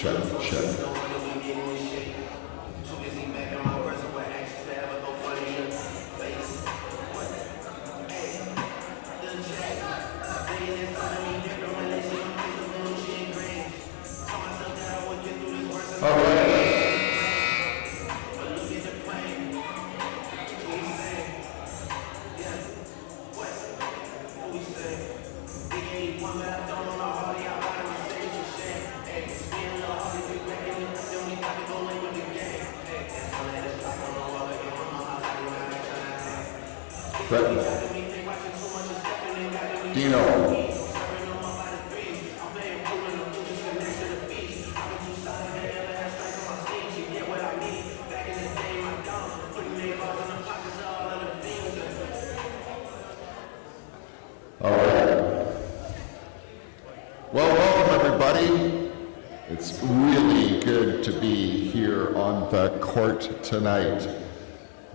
check. All right. Dino. All right. Well, welcome everybody. It's really good to be here on the court tonight.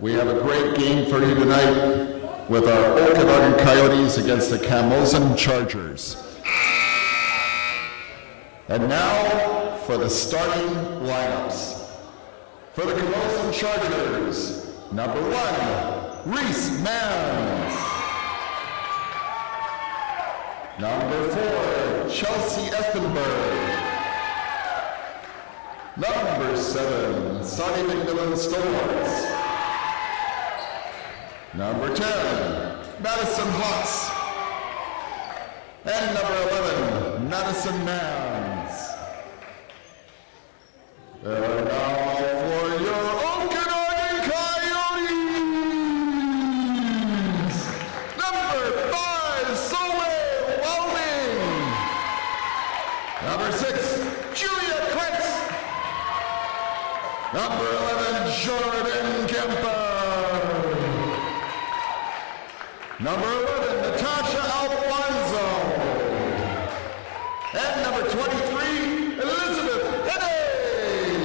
We have a great game for you tonight with our Okanagan Coyotes against the Camosun Chargers. And now for the starting lineups. For the Camosun Chargers, number 1, Reese Mans. Number 4, Chelsea Espenberg. Number 7, Sonny McMillan Stoltz. Number 10, Madison Hawks. And number 11, Madison Mans. And now for your Okanagan Coyotes. Number 5, Soleil Welding. Number 6, Julia Quince. Number 11, Jordan Kemper. Number 11, Natasha Alfonso. And number 23, Elizabeth Henney.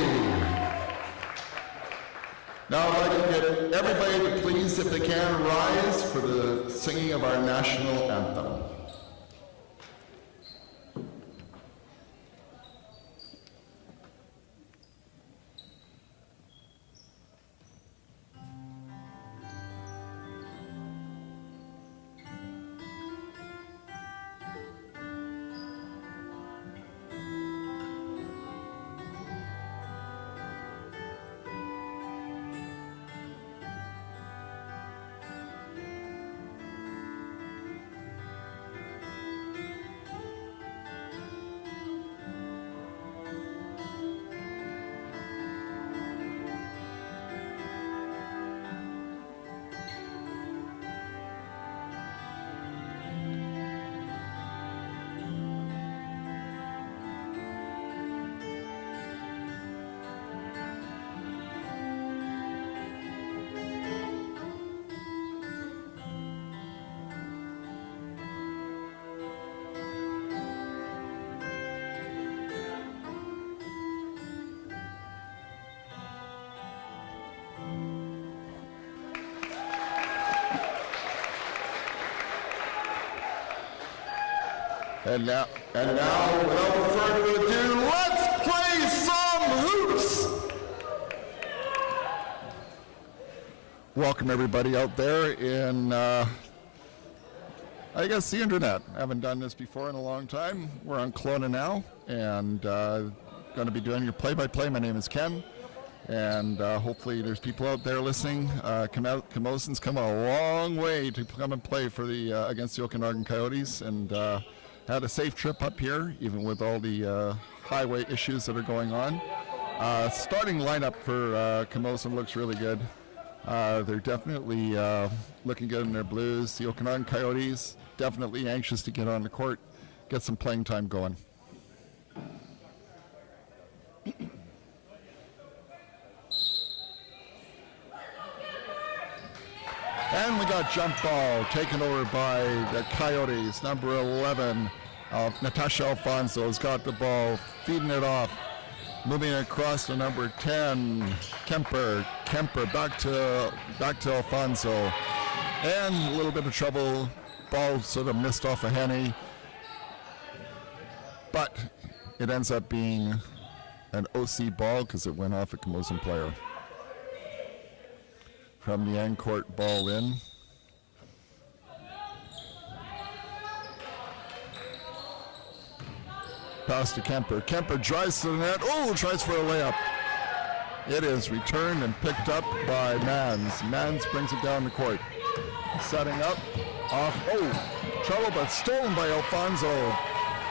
Now I'd like to get everybody to please, if they can, rise for the singing of our national anthem. And now, without further ado, let's play some hoops! Welcome everybody out there in, I guess, the internet. I haven't done this before in a long time. We're on Kelowna now, and going to be doing your play-by-play. My name is Ken, and hopefully there's people out there listening. Camosun's come a long way to come and play for the against the Okanagan Coyotes, and had a safe trip up here, even with all the highway issues that are going on. Starting lineup for Camosun looks really good. They're definitely looking good in their blues. The Okanagan Coyotes definitely anxious to get on the court, get some playing time going. And we got jump ball taken over by the Coyotes. Number 11, Natasha Alfonso has got the ball, feeding it off. Moving across to number 10, Kemper back to Alfonso. And a little bit of trouble. Ball sort of missed off of Henny. But it ends up being an OC ball because it went off a Camosun player. From the end court, ball in. Pass to Kemper. Kemper drives to the net. Oh, tries for a layup. It is returned and picked up by Mans. Mans brings it down the court. Setting up. Off. Oh, trouble, but stolen by Alfonso.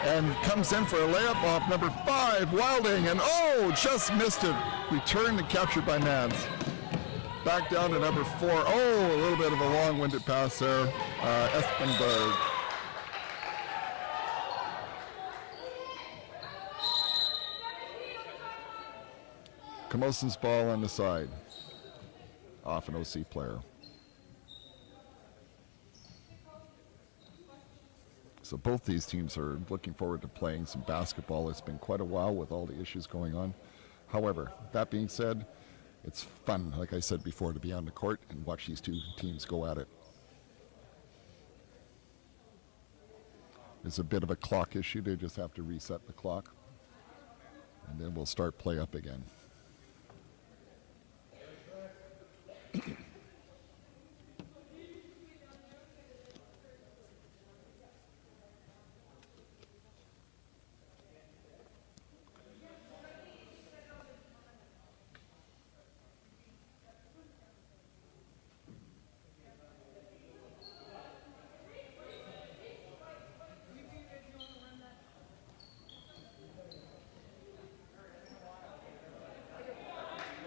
And comes in for a layup off number 5, Wilding. And oh, just missed it. Returned and captured by Mans. Back down to number 4. Oh, a little bit of a long-winded pass there. Espenberg. Camosun's ball on the side. Off an OC player. So both these teams are looking forward to playing some basketball. It's been quite a while with all the issues going on. However, that being said, it's fun, like I said before, to be on the court and watch these two teams go at it. It's a bit of a clock issue. They just have to reset the clock. And then we'll start play up again.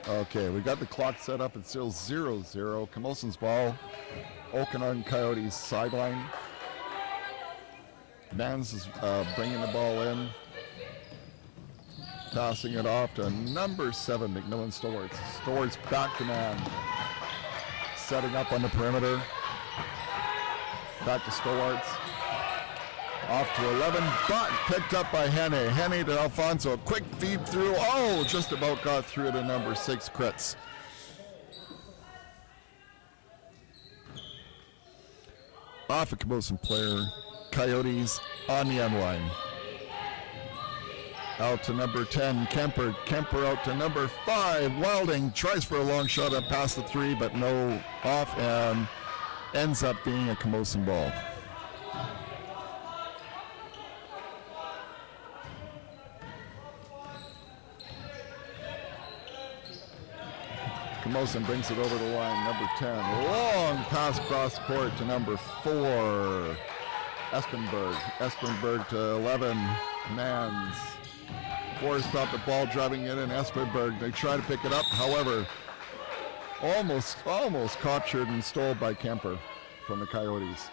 Okay, we got the clock set up. It's still 0-0. Camosun's ball. Okanagan Coyotes sideline. Mans is bringing the ball in. Passing it off to number 7, McMillan Stewarts. Stewarts back to man. Setting up on the perimeter. Back to Stewarts. Off to 11, but picked up by Henne. Henne to Alfonso. Quick feed through. Oh, just about got through to number 6, Kritz. Off a Camosun player. Coyotes on the end line. Out to number 10, Kemper. Kemper out to number 5, Wilding. Tries for a long shot up past the 3, but no off, and ends up being a Camosun ball. Camosun brings it over the line, number 10. Long pass cross court to number 4, Espenberg. Espenberg to 11, Mans. Forrest stopped the ball, driving it in. Espenberg, they try to pick it up. However, almost captured and stole by Kemper from the Coyotes.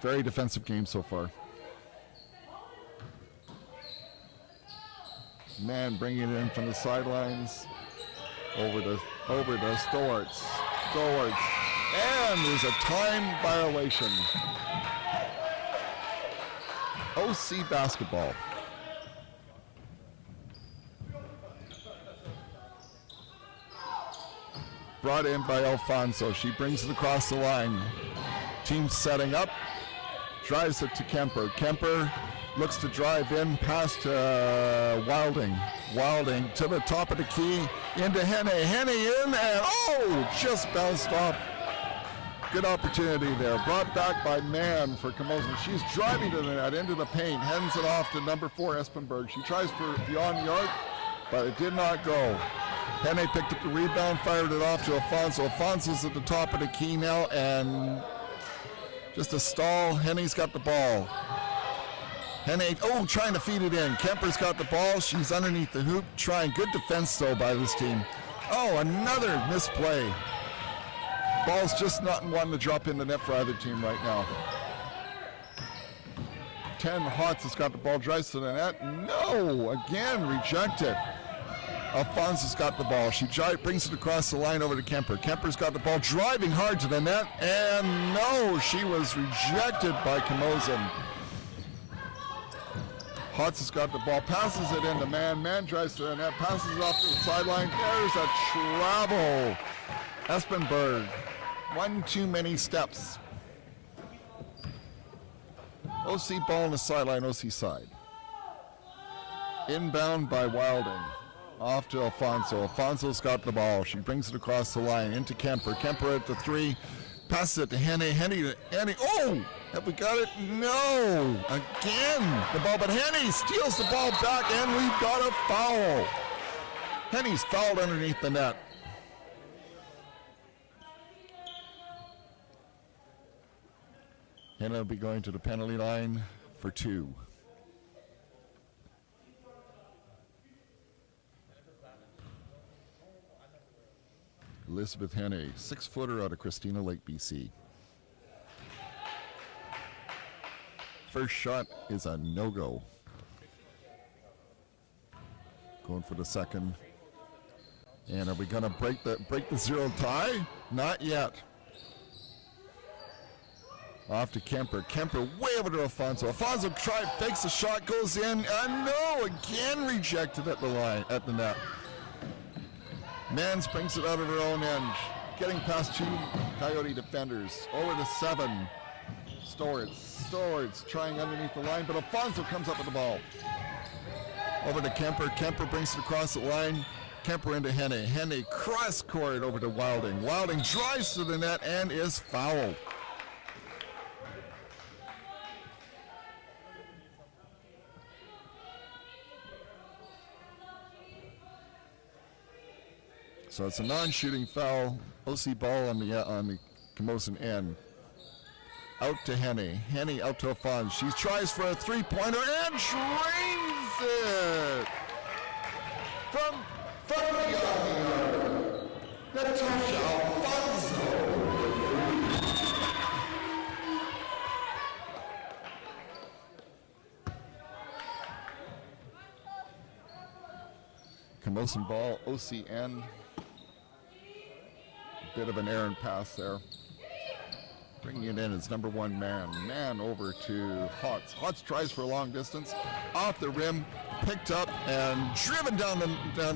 Very defensive game so far. Man bringing it in from the sidelines. Over to Stewarts. Stewarts. And there's a time violation. OC basketball. Brought in by Alfonso. She brings it across the line. Team setting up. Drives it to Kemper. Kemper looks to drive in past Wilding. Wilding to the top of the key. Into Henne. Henne in, and oh, just bounced off. Good opportunity there. Brought back by Mann for Camosun. She's driving to the net, into the paint. Hands it off to number 4, Espenberg. She tries for beyond the arc, but it did not go. Henne picked up the rebound, fired it off to Alfonso. Alfonso's at the top of the key now, and just a stall. Henne's got the ball. Henne, trying to feed it in. Kemper's got the ball. She's underneath the hoop, trying. Good defense, though, by this team. Oh, another misplay. Ball's just not wanting to drop in the net for either team right now. 10, Hotz has got the ball, drives to the net. No, again, rejected. Alfonso's got the ball. She brings it across the line over to Kemper. Kemper's got the ball, driving hard to the net, and no, she was rejected by Camosun. Hotz has got the ball, passes it into Man. Man drives to the net, passes it off to the sideline. There's a travel. Espenberg, one too many steps. OC ball on the sideline, OC side. Inbound by Wilding. Off to Alfonso. Alfonso's got the ball. She brings it across the line into Kemper. Kemper at the 3. Passes it to Henny. Henny to Henny. Oh! Have we got it? No! Again! The ball, but Henny steals the ball back, and we've got a foul. Henny's fouled underneath the net. Henny will be going to the penalty line for 2. Elizabeth Henny, 6-footer out of Christina Lake, BC. First shot is a no-go. Going for the second. And are we going to break the 0 tie? Not yet. Off to Kemper. Kemper way over to Alfonso. Alfonso fakes the shot, goes in. No, again rejected at the line, at the net. Mans brings it out of her own end, getting past 2 Coyote defenders. Over to 7. Stords trying underneath the line, but Alfonso comes up with the ball. Over to Kemper. Kemper brings it across the line. Kemper into Henny. Henny cross court over to Wilding. Wilding drives to the net and is fouled. So it's a non-shooting foul. OC ball on the Camosun end. Out to Henny. Henny out to Alfonso. She tries for a 3-pointer and drains it. From Natasha Alfonso. Camosun ball, OC end. Bit of an errant pass there. Bringing it in is number 1 Man. Man over to Hotz. Hotz tries for a long distance. Off the rim, picked up and driven down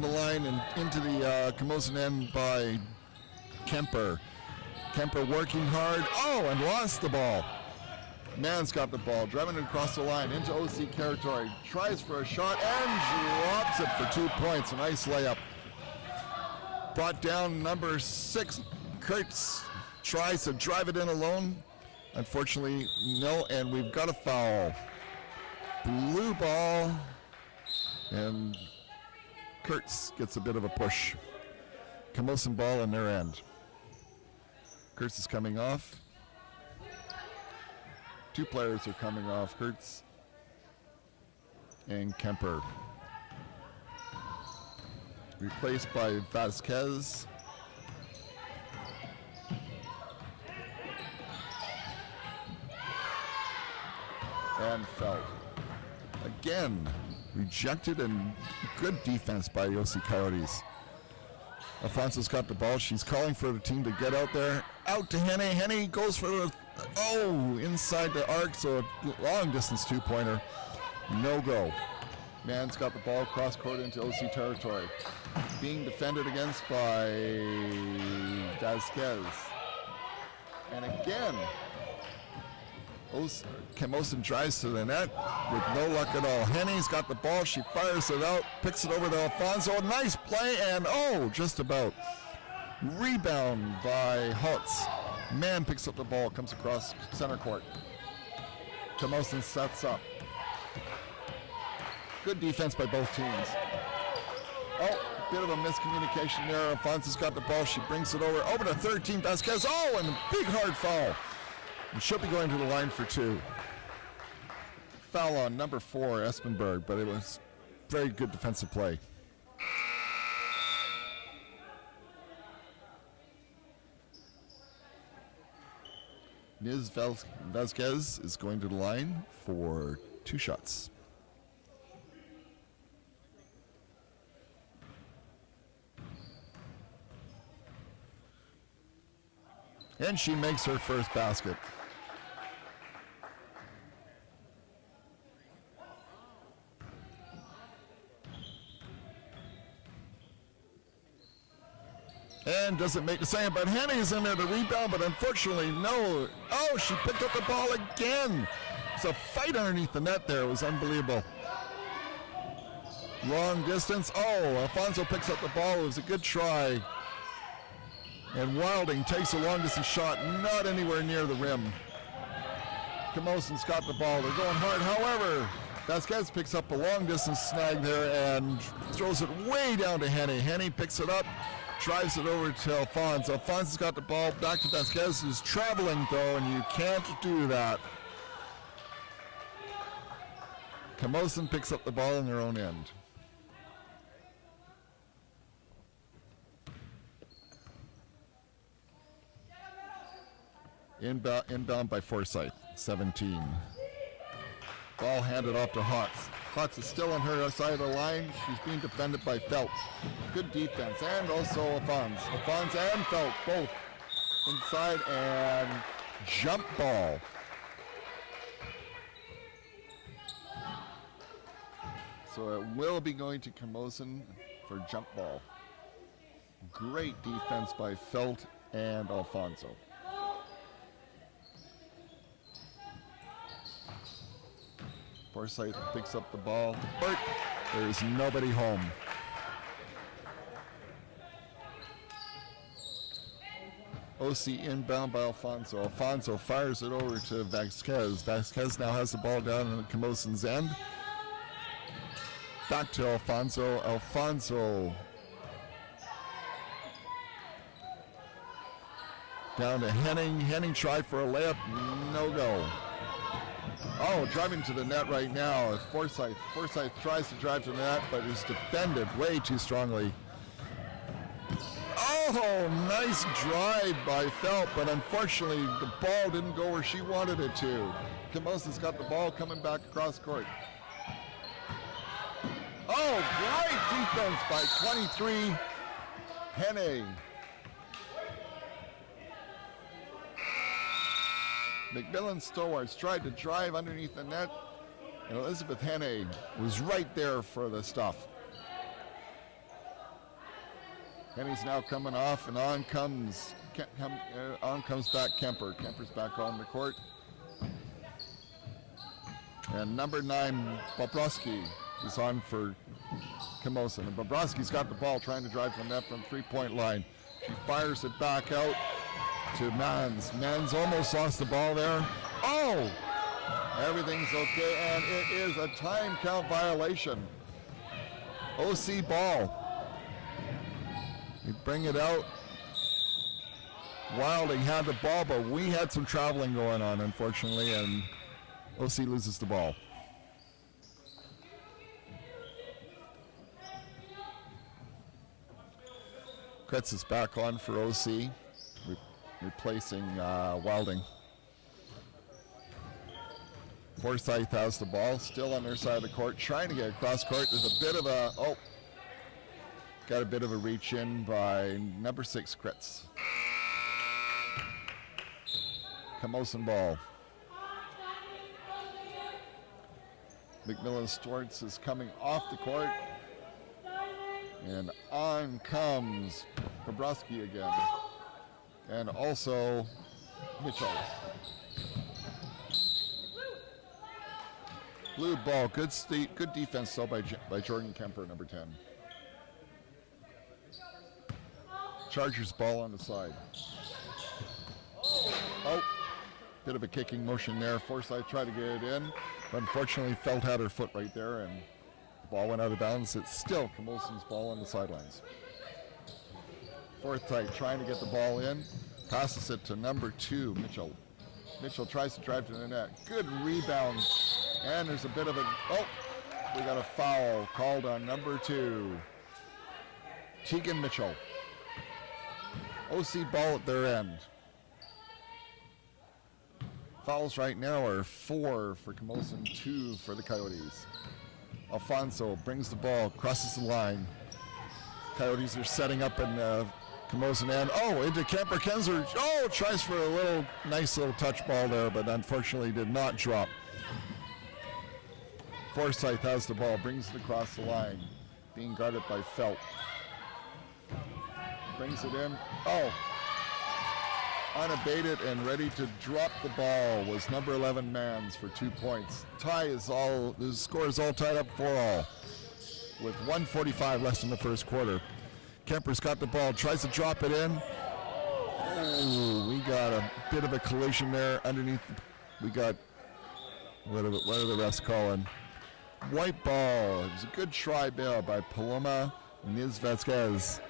the line and into the Camosun end by Kemper. Kemper working hard. Oh, and lost the ball. Man's got the ball, driving it across the line into OC territory. Tries for a shot and drops it for 2 points. A nice layup. Brought down number 6, Kurtz. Tries to drive it in alone. Unfortunately, no, and we've got a foul. Blue ball, and Kurtz gets a bit of a push. Camosun ball in their end. Kurtz is coming off. 2 players are coming off, Kurtz and Kemper. Replaced by Vasquez. And Felt. Again, rejected, and good defense by the OC Coyotes. Alfonso's got the ball. She's calling for the team to get out there. Out to Henny. Henny goes for the, inside the arc, so a long distance 2-pointer. No go. Man's got the ball cross court into OC territory. Being defended against by Vasquez. And again, Camosun drives to the net with no luck at all. Henny's got the ball. She fires it out, picks it over to Alfonso. Nice play, and just about. Rebound by Holtz. Man picks up the ball, comes across center court. Camosun sets up. Good defense by both teams. Bit of a miscommunication there. Alfonso's got the ball. She brings it over to 13. Vasquez. And a big hard foul. And she'll be going to the line for 2. Foul on number 4, Espenberg, but it was very good defensive play. Ms. Vasquez is going to the line for 2 shots. And she makes her first basket. And doesn't make the same, but Henny's in there to rebound, but unfortunately, no. She picked up the ball again. It's a fight underneath the net there. It was unbelievable. Long distance. Oh, Alfonso picks up the ball. It was a good try. And Wilding takes a long distance shot, not anywhere near the rim. Camosun's got the ball. They're going hard. However, Vasquez picks up a long distance snag there and throws it way down to Henny. Henny picks it up, drives it over to Alfonso. Alfonso's got the ball back to Vasquez, who's traveling though, and you can't do that. Camosun picks up the ball in their own end. Inbound by Forsyth, 17. Ball handed off to Hotz. Hotz is still on her side of the line. She's being defended by Felt. Good defense. And also Alphonse. Alphonse and Felt both inside, and jump ball. So it will be going to Camosun for jump ball. Great defense by Felt and Alfonso. Forsyth picks up the ball. There's nobody home. OC inbound by Alfonso. Alfonso fires it over to Vasquez. Vasquez now has the ball down in Camosun's end. Back to Alfonso. Alfonso down to Henning. Henning tried for a layup. No go. Oh, driving to the net right now. Forsyth tries to drive to the net, but is defended way too strongly. Oh, nice drive by Felt, but unfortunately the ball didn't go where she wanted it to. Camosun's got the ball coming back across court. Oh, great defense by 23, Henning. McMillan Stowarts tried to drive underneath the net, and Elizabeth Henne was right there for the stuff. Henne's now coming off, and on comes back Kemper. Kemper's back on the court. And number 9, Bobrovsky, is on for Camosun. And Bobrovsky's got the ball trying to drive from that from three-point line. She fires it back out to Mans. Mans almost lost the ball there. Oh! Everything's okay, and it is a time count violation. OC ball. We bring it out. Wilding had the ball, but we had some traveling going on, unfortunately, and OC loses the ball. Kretz is back on for OC. Replacing Wilding. Forsyth has the ball, still on their side of the court, trying to get across court. There's a bit of got a bit of a reach in by number 6, Kretz. Camosun ball. McMillan Storts is coming off the court, and on comes Bobrovsky again. And also Mitchell. Blue ball, good defense though by Jordan Kemper, number 10. Chargers ball on the side. Oh, bit of a kicking motion there. Forsyth tried to get it in, but unfortunately Felt had her foot right there, and the ball went out of bounds. It's still Camosun's ball on the sidelines. Forsyth trying to get the ball in, passes it to number 2, Mitchell. Mitchell tries to drive to the net. Good rebound, and there's a bit of we got a foul called on number 2, Tegan Mitchell. OC ball at their end. Fouls right now are 4 for Camosun, 2 for the Coyotes. Alfonso brings the ball, crosses the line. Coyotes are setting up in Camosun end. Oh, into Kemper. Kenzer, tries for a nice little touch ball there, but unfortunately did not drop. Forsyth has the ball, brings it across the line, being guarded by Felt. Brings it in. Unabated and ready to drop the ball was number 11 Mans for 2 points. The score is all tied up 4-all. with 1:45 left in the first quarter. Kemper's got the ball, tries to drop it in. Oh, we got a bit of a collision there underneath. We got, what are the refs calling? White ball. It was a good try there by Paloma Niz Vasquez.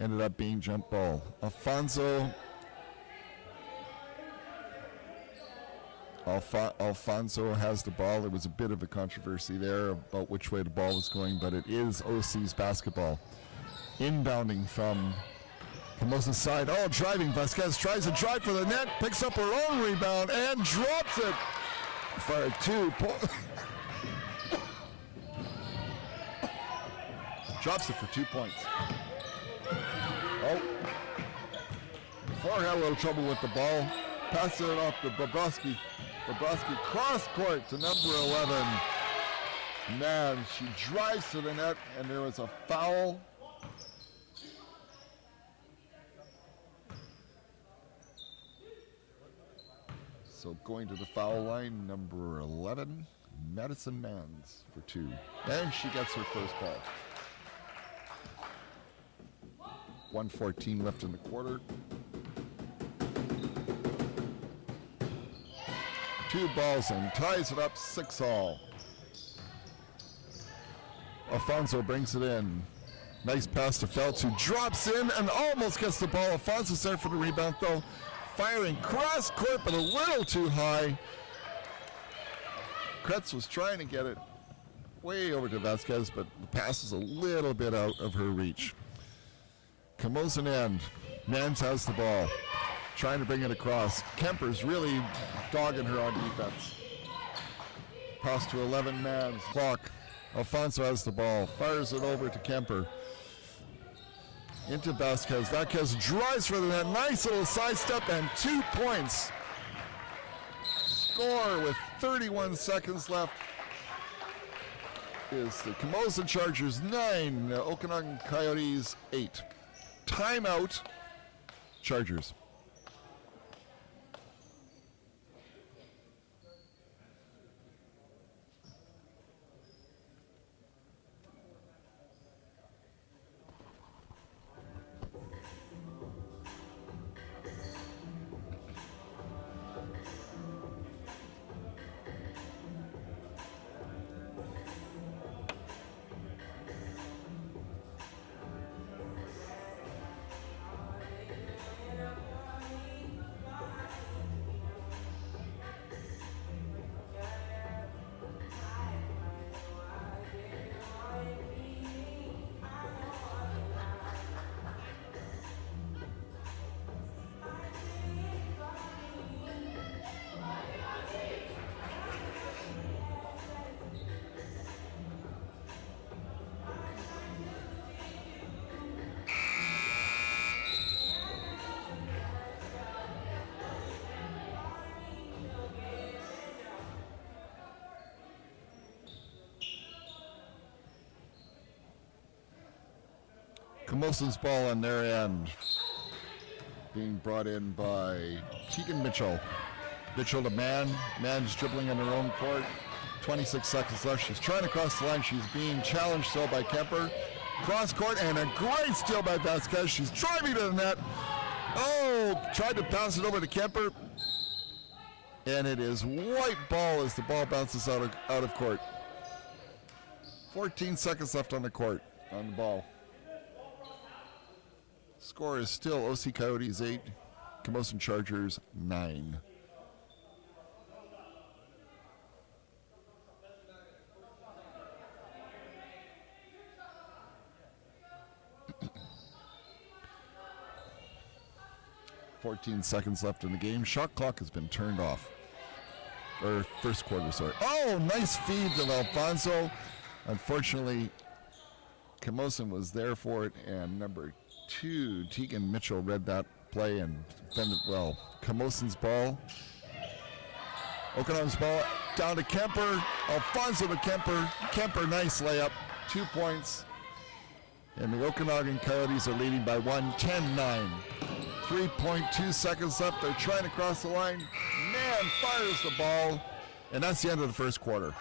Ended up being jump ball. Alfonso has the ball. There was a bit of a controversy there about which way the ball was going, but it is OC's basketball. Inbounding from Camosun's side. Oh, driving. Vasquez tries to drive for the net, picks up her own rebound, and drops it for 2 points. Drops it for 2 points. Oh. Far had a little trouble with the ball. Passing it off to Bobrovsky. Bobrovsky cross court to number 11. Man, she drives to the net, and there was a foul. So going to the foul line, number 11, Madison Mans for 2. And she gets her first ball. 1:14 left in the quarter. 2 balls and ties it up 6-all. Alfonso brings it in. Nice pass to Feltz, who drops in and almost gets the ball. Alfonso's there for the rebound though. Firing cross court, but a little too high. Kretz was trying to get it way over to Vasquez, but the pass is a little bit out of her reach. Camosun end. Mans has the ball, trying to bring it across. Kemper's really dogging her on defense. Pass to 11 Mans. Clock. Alfonso has the ball, fires it over to Kemper. Into Vasquez. Vasquez drives for the net. Nice little sidestep and 2 points. Score with 31 seconds left is the Camosun Chargers 9, Okanagan Coyotes 8. Timeout, Chargers. Camosun's ball on their end, being brought in by Tegan Mitchell. Mitchell to Man's dribbling in her own court. 26 seconds left. She's trying to cross the line. She's being challenged still by Kemper. Cross court and a great steal by Vasquez. She's driving to the net. Oh, tried to pass it over to Kemper. And it is white ball as the ball bounces out of court. 14 seconds left on the court, on the ball. Score is still OC Coyotes 8, Camosun Chargers 9. .14 seconds left in the game. Shot clock has been turned off. Or first quarter, sorry. Oh, nice feed to Alfonso. Unfortunately, Camosun was there for it, and number 2, Tegan Mitchell, read that play and defended well. Camosun's ball. Okanagan's ball down to Kemper. Alfonso to Kemper. Kemper, nice layup. 2 points. And the Okanagan Coyotes are leading by 1, 10-9. 3.2 seconds left. They're trying to cross the line. Man fires the ball. And that's the end of the first quarter.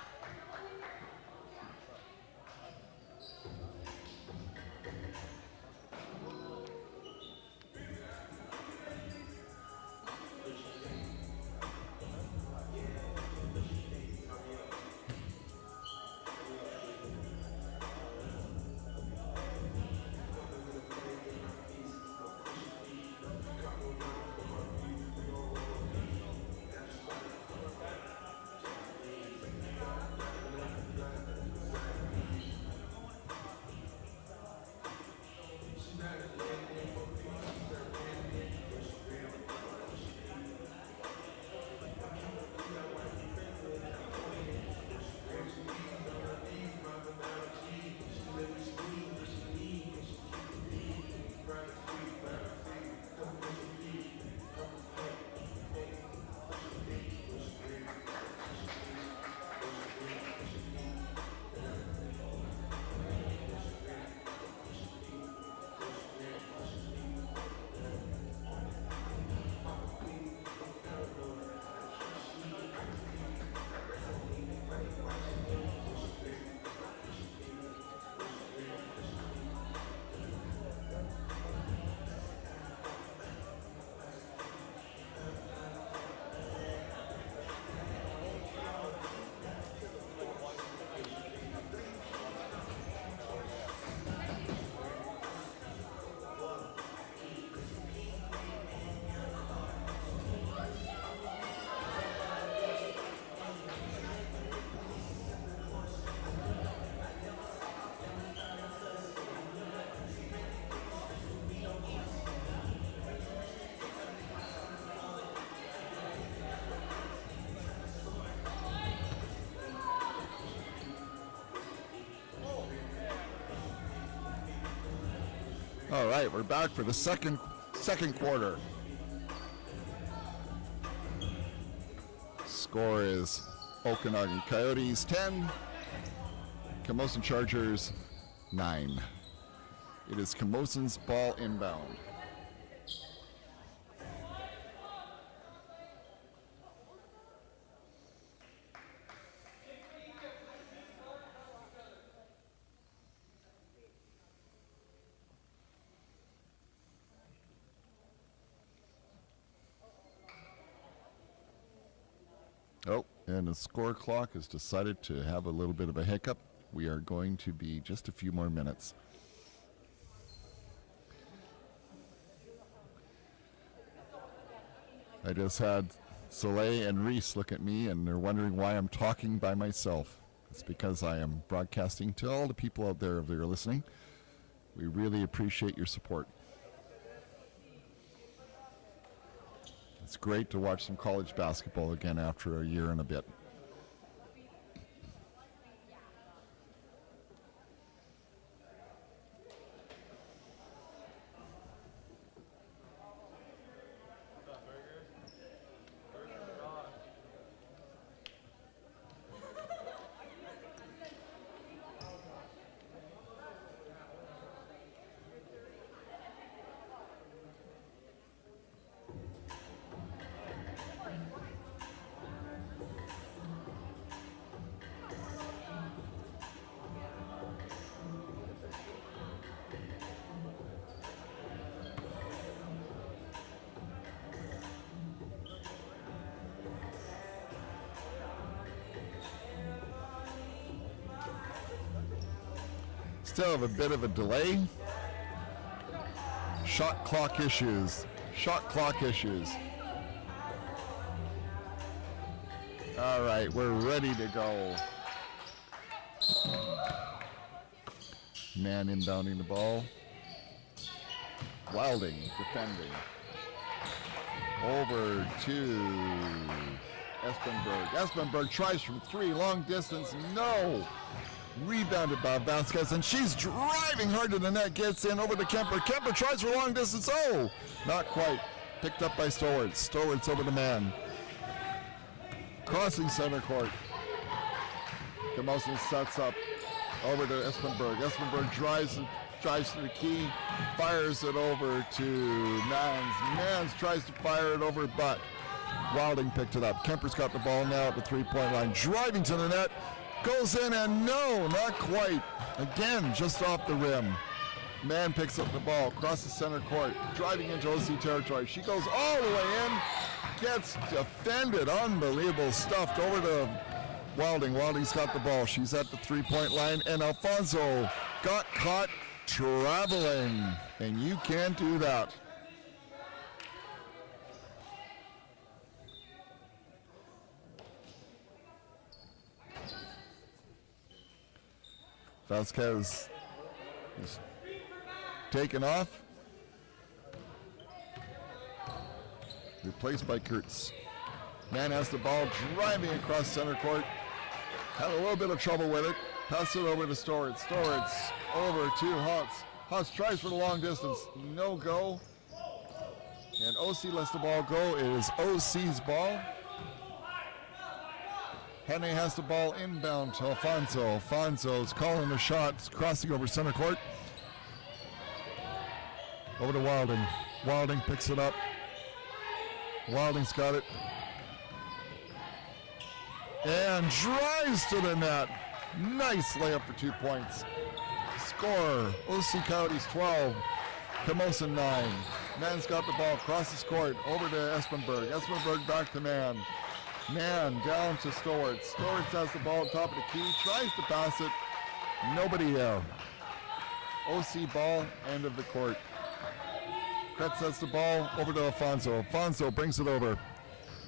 right, we're back for the second quarter. Score is Okanagan Coyotes 10, Camosun Chargers 9. It is Camosun's ball inbound. Oh, and the score clock has decided to have a little bit of a hiccup. We are going to be just a few more minutes. I just had Soleil and Reese look at me, and they're wondering why I'm talking by myself. It's because I am broadcasting to all the people out there that are listening. We really appreciate your support. It's great to watch some college basketball again after a year and a bit. Still have a bit of a delay. Shot clock issues. All right, we're ready to go. Man inbounding the ball. Wilding defending. Over to Espenberg. Espenberg tries from three, long distance, no. Rebounded by Vasquez, and she's driving hard to the net, gets in over to Kemper. Kemper tries for long distance, oh, not quite. Picked up by Stowart. Stowart's over the man. Crossing center court. Camosun sets up over to Espenberg. Espenberg drives to the key, fires it over to Mans. Mans tries to fire it over, but Wilding picked it up. Kemper's got the ball now at the three-point line, driving to the net. Goes in, and no, not quite. Again, just off the rim. Man picks up the ball, crosses center court, driving into OC territory. She goes all the way in, gets defended. Unbelievable stuff. Over to Wilding. Wilding's got the ball. She's at the three-point line, and Alfonso got caught traveling. And you can't do that. Vasquez is taken off. Replaced by Kurtz. Man has the ball, driving across center court. Had a little bit of trouble with it. Pass it over to Storage. Storage over to Hutz. Hutz tries for the long distance. No go. And OC lets the ball go. It is OC's ball. Henne has the ball inbound to Alfonso. Alfonso's calling the shots, crossing over center court. Over to Wilding. Wilding picks it up. Wilding's got it. And drives to the net. Nice layup for 2 points. Score, OC Coyotes 12, Camosun 9. Man's got the ball, crosses court, over to Espenberg. Espenberg back to Man. Man down to Stowart. Stowart has the ball at top of the key, tries to pass it. Nobody there. OC ball, end of the court. Kretz sets the ball over to Alfonso. Alfonso brings it over.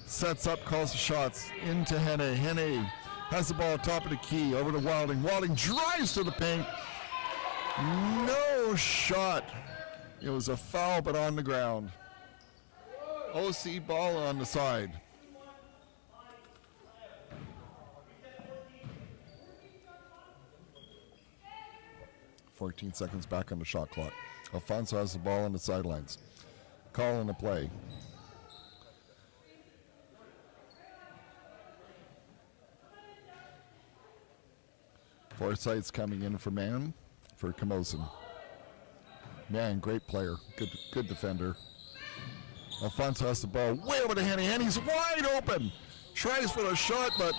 Sets up, calls the shots into Henne. Henne has the ball at top of the key, over to Wilding. Wilding drives to the paint. No shot. It was a foul, but on the ground. OC ball on the side. 14 seconds back on the shot clock. Alfonso has the ball on the sidelines. Calling the play. Forsyth's coming in for man for Camosun. Man, great player. Good defender. Alfonso has the ball way over to Henny. Henny's wide open. Tries for the shot, but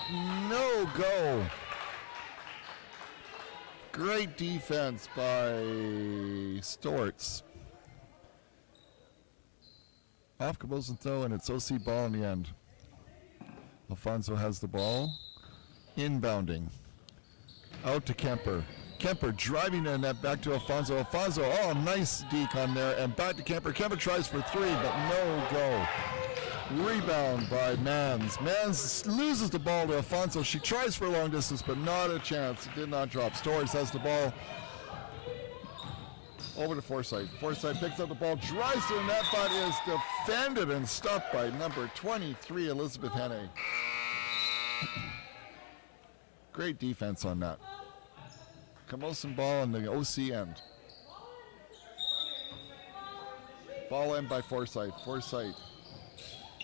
no go. Great defense by Storts. Off Camosun though, and it's OC ball in the end. Alfonso has the ball. Inbounding. Out to Kemper. Kemper driving the net back to Alfonso. Alfonso, oh, nice deke on there, and back to Kemper. Kemper tries for three, but no go. Rebound by Mans. Mans loses the ball to Alfonso. She tries for a long distance, but not a chance. It did not drop. Storrs has the ball over to Forsyth. Forsyth picks up the ball, drives to the net, but is defended and stopped by number 23, Elizabeth Henne. Great defense on that. Camosun ball on the OC end. Ball in by Forsyth. Forsyth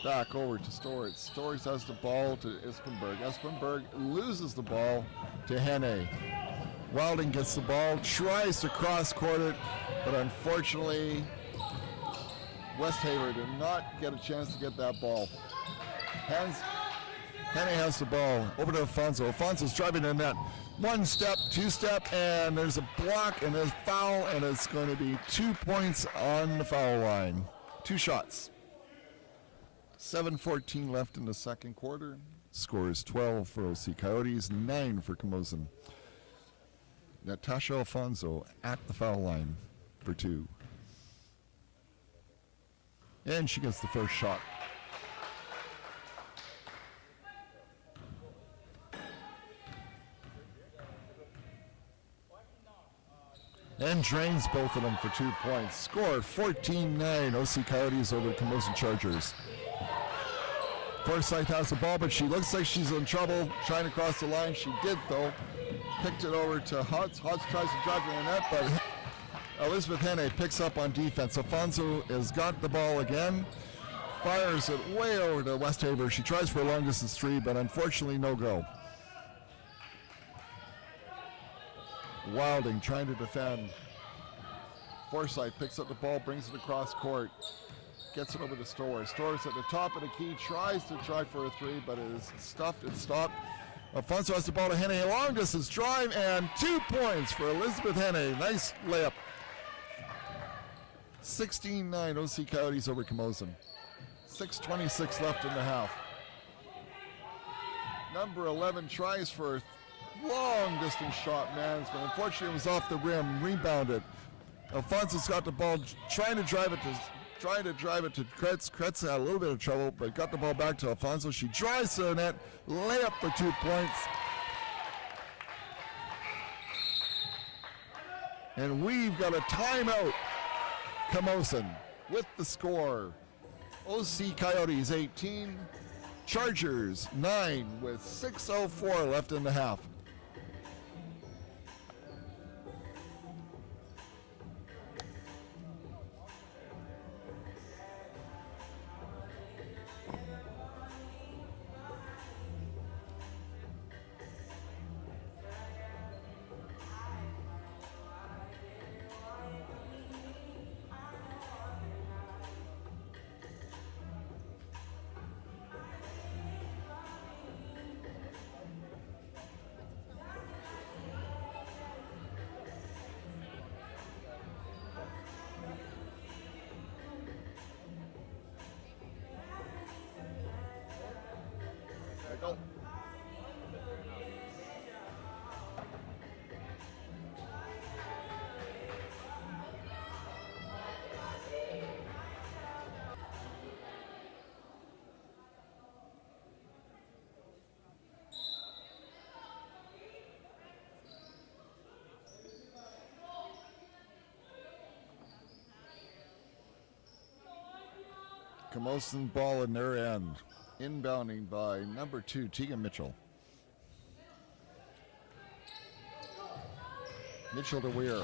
back over to Storrs. Storrs has the ball to Espenberg. Espenberg loses the ball to Henne. Wilding gets the ball, tries to cross-court it, but unfortunately, Westhaver did not get a chance to get that ball. Henne has the ball over to Alfonso. Alfonso's driving the net. One step, two step, and there's a block and a foul, and it's going to be 2 points on the foul line. 2 shots. 7:14 left in the second quarter. Score is 12 for OC Coyotes, 9 for Camosun. Natasha Alfonso at the foul line for 2. And she gets the first shot. And drains both of them for 2 points. Score 14-9. OC Coyotes over the Camosun Chargers. Forsyth has the ball, but she looks like she's in trouble trying to cross the line. She did, though. Picked it over to Hutz. Hutz tries to drive in the net, but Elizabeth Henne picks up on defense. Alfonso has got the ball again. Fires it way over to Westhaver. She tries for a long distance three, but unfortunately no go. Wilding trying to defend. Forsyth picks up the ball, brings it across court. Gets it over to Storrs. Storrs at the top of the key, tries for a three, but it is stuffed and stopped. Alfonso has the ball to Henne, a long distance drive, and 2 points for Elizabeth Henne. Nice layup. 16-9 OC Coyotes over Camosun. 6:26 left in the half. Number 11 tries for a long distance shot management. Unfortunately, it was off the rim, rebounded. Alfonso's got the ball, trying to drive it to Kretz. Kretz had a little bit of trouble, but got the ball back to Alfonso. She drives to the net, layup for 2 points. And we've got a timeout. Camosun with the score. OC Coyotes 18, Chargers 9 with 6:04 left in the half. Camosun ball in their end. Inbounding by number 2, Tegan Mitchell. Mitchell to Weir.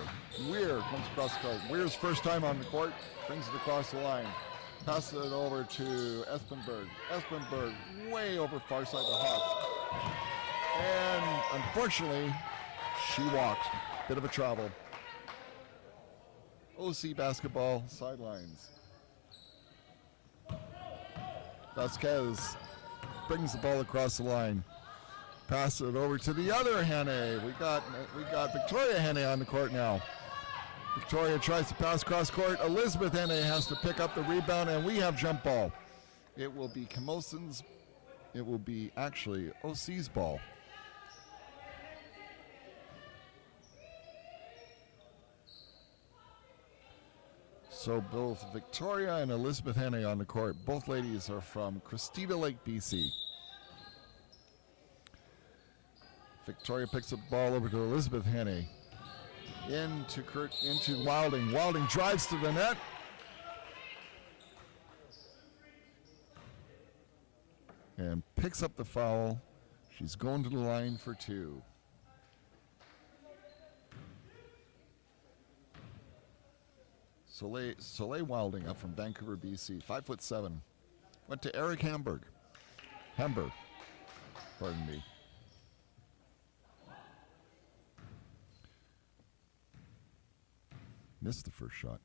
Weir comes across the court. Weir's first time on the court, brings it across the line. Passes it over to Espenberg. Espenberg way over far side of the Hawks. And unfortunately, she walked. Bit of a travel. OC basketball sidelines. Vasquez brings the ball across the line. Pass it over to the other Henne. We got Victoria Henne on the court now. Victoria tries to pass cross court. Elizabeth Henne has to pick up the rebound, and we have jump ball. It will be Camosun's. It will be actually OC's ball. So both Victoria and Elizabeth Henne on the court. Both ladies are from Christina Lake, BC. Victoria picks up the ball over to Elizabeth Henne. Into Wilding. Wilding drives to the net. And picks up the foul. She's going to the line for two. Soleil Wilding up from Vancouver, BC. 5'7". Went to Eric Hamburg. Pardon me. Missed the first shot.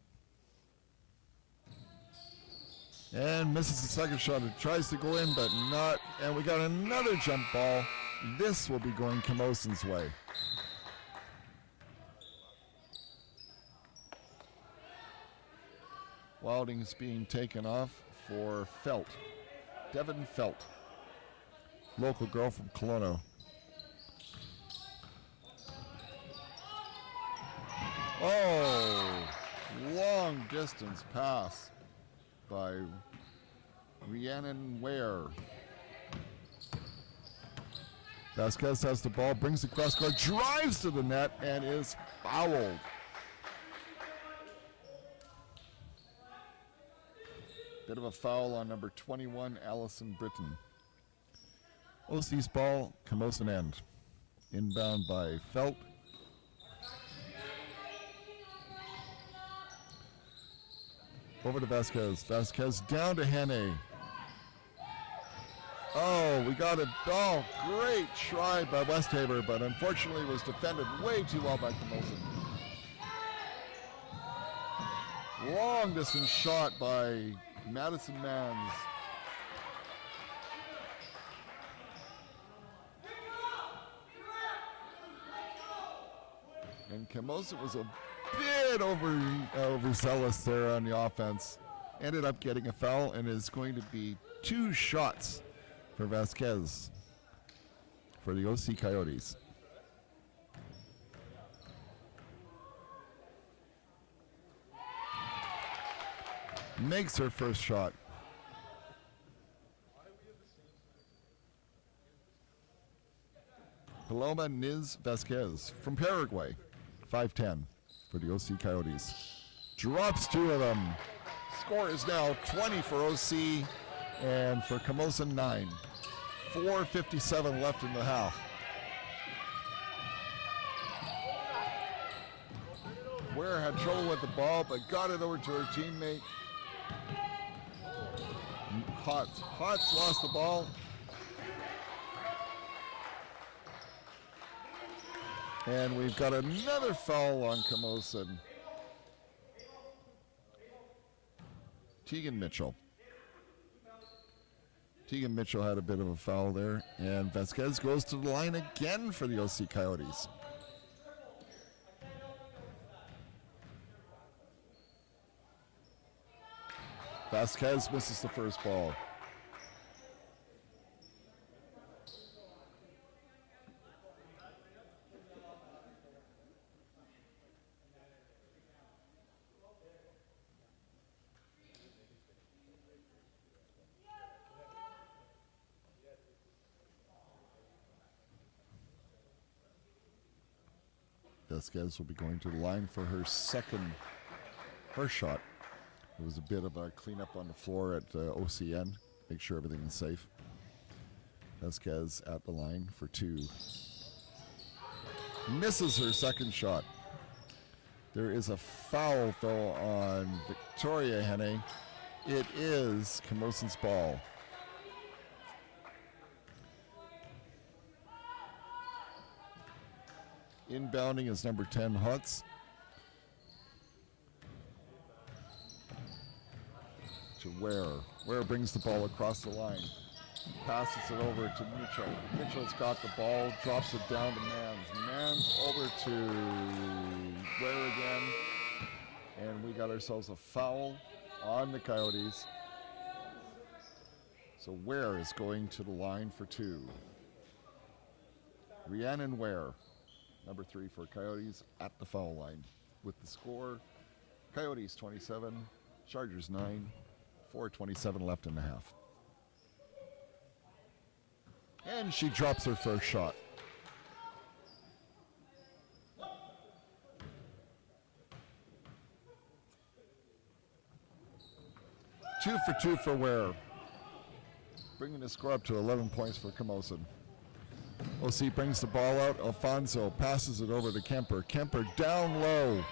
And misses the second shot. It tries to go in, but not. And we got another jump ball. This will be going Camosun's way. Wilding is being taken off for Felt. Devin Felt. Local girl from Kelowna. Oh, long distance pass by Rhiannon Ware. Vasquez has the ball, brings the cross court, drives to the net, and is fouled. Bit of a foul on number 21, Allison Britton. OC's ball, Camosun end. Inbound by Felt. Over to Vasquez. Vasquez down to Henne. Oh, we got it. Oh, great try by Westhaver, but unfortunately was defended way too well by Camosun. Long distance shot by Madison Mans. And Camosun was a bit overzealous there on the offense. Ended up getting a foul, and is going to be 2 shots for Vasquez for the OC Coyotes. Makes her first shot. Paloma Niz Vasquez from Paraguay, 5'10", for the OC Coyotes. Drops 2 of them. Score is now 20 for OC, and for Camosun 9. 4:57 left in the half. Ware had trouble with the ball, but got it over to her teammate. Hotz lost the ball. And we've got another foul on Camosun. Tegan Mitchell. Tegan Mitchell had a bit of a foul there. And Vasquez goes to the line again for the OC Coyotes. Vasquez misses the first ball. Vasquez will be going to the line for her first shot. It was a bit of a cleanup on the floor at OCN. Make sure everything is safe. Vasquez at the line for 2. Misses her second shot. There is a foul, though, on Victoria Henne. It is Camosun's ball. Inbounding is number 10, Hutz. To Ware. Ware brings the ball across the line. Passes it over to Mitchell. Mitchell's got the ball, drops it down to Mans. Mans over to Ware again. And we got ourselves a foul on the Coyotes. So Ware is going to the line for two. Rhiannon Ware, number 3 for Coyotes, at the foul line. With the score, Coyotes 27, Chargers 9, 4:27 left in the half. And she drops her first shot. Two for two for Ware. Bringing the score up to 11 points for Camosun. OC brings the ball out. Alfonso passes it over to Kemper. Kemper down low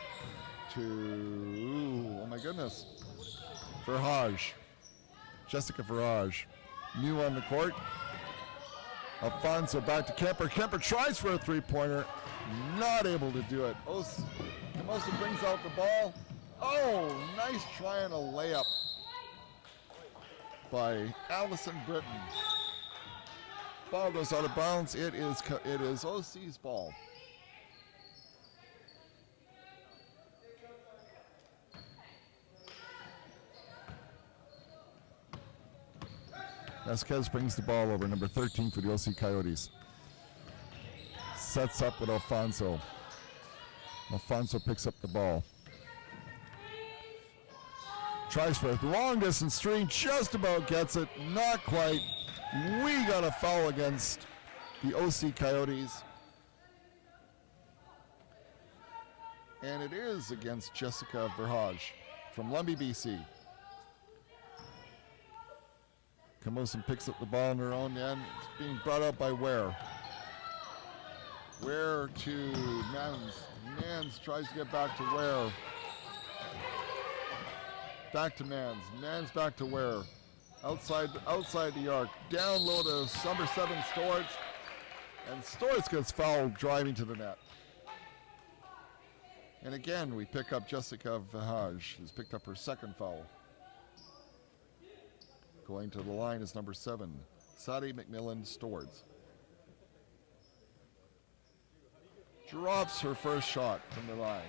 to, oh my goodness, Verhage. Jessica Verhage. New on the court. Alfonso back to Kemper. Kemper tries for a three-pointer. Not able to do it. Camosun brings out the ball. Oh, nice try on a layup by Allison Britton. Ball goes out of bounds. It is OC's ball. Vasquez brings the ball over, number 13 for the OC Coyotes. Sets up with Alfonso. Alfonso picks up the ball. Tries for a long distance three, just about gets it, not quite. We got a foul against the OC Coyotes. And it is against Jessica Verhage from Lumby, BC. Camosun picks up the ball on her own end. It's being brought up by Ware. Ware to Mans. Mans tries to get back to Ware. Back to Mans. Mans back to Ware. Outside the arc. Down low to number 7, Storts. And Storts gets fouled driving to the net. And again, we pick up Jessica Verhage, who's picked up her second foul. Going to the line is number 7, Sadie McMillan Storts. Drops her first shot from the line.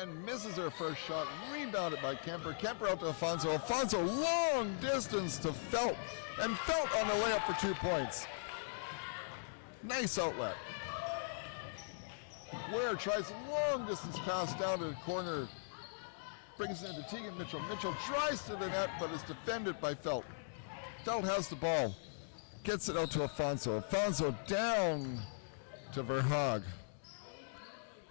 And misses her first shot, rebounded by Kemper. Kemper out to Alfonso. Alfonso long distance to Felt, and Felt on the layup for 2 points. Nice outlet. Ware tries a long distance pass down to the corner. Brings it into Tegan Mitchell. Mitchell tries to the net, but is defended by Felt. Felt has the ball. Gets it out to Alfonso. Alfonso down to Verhaag.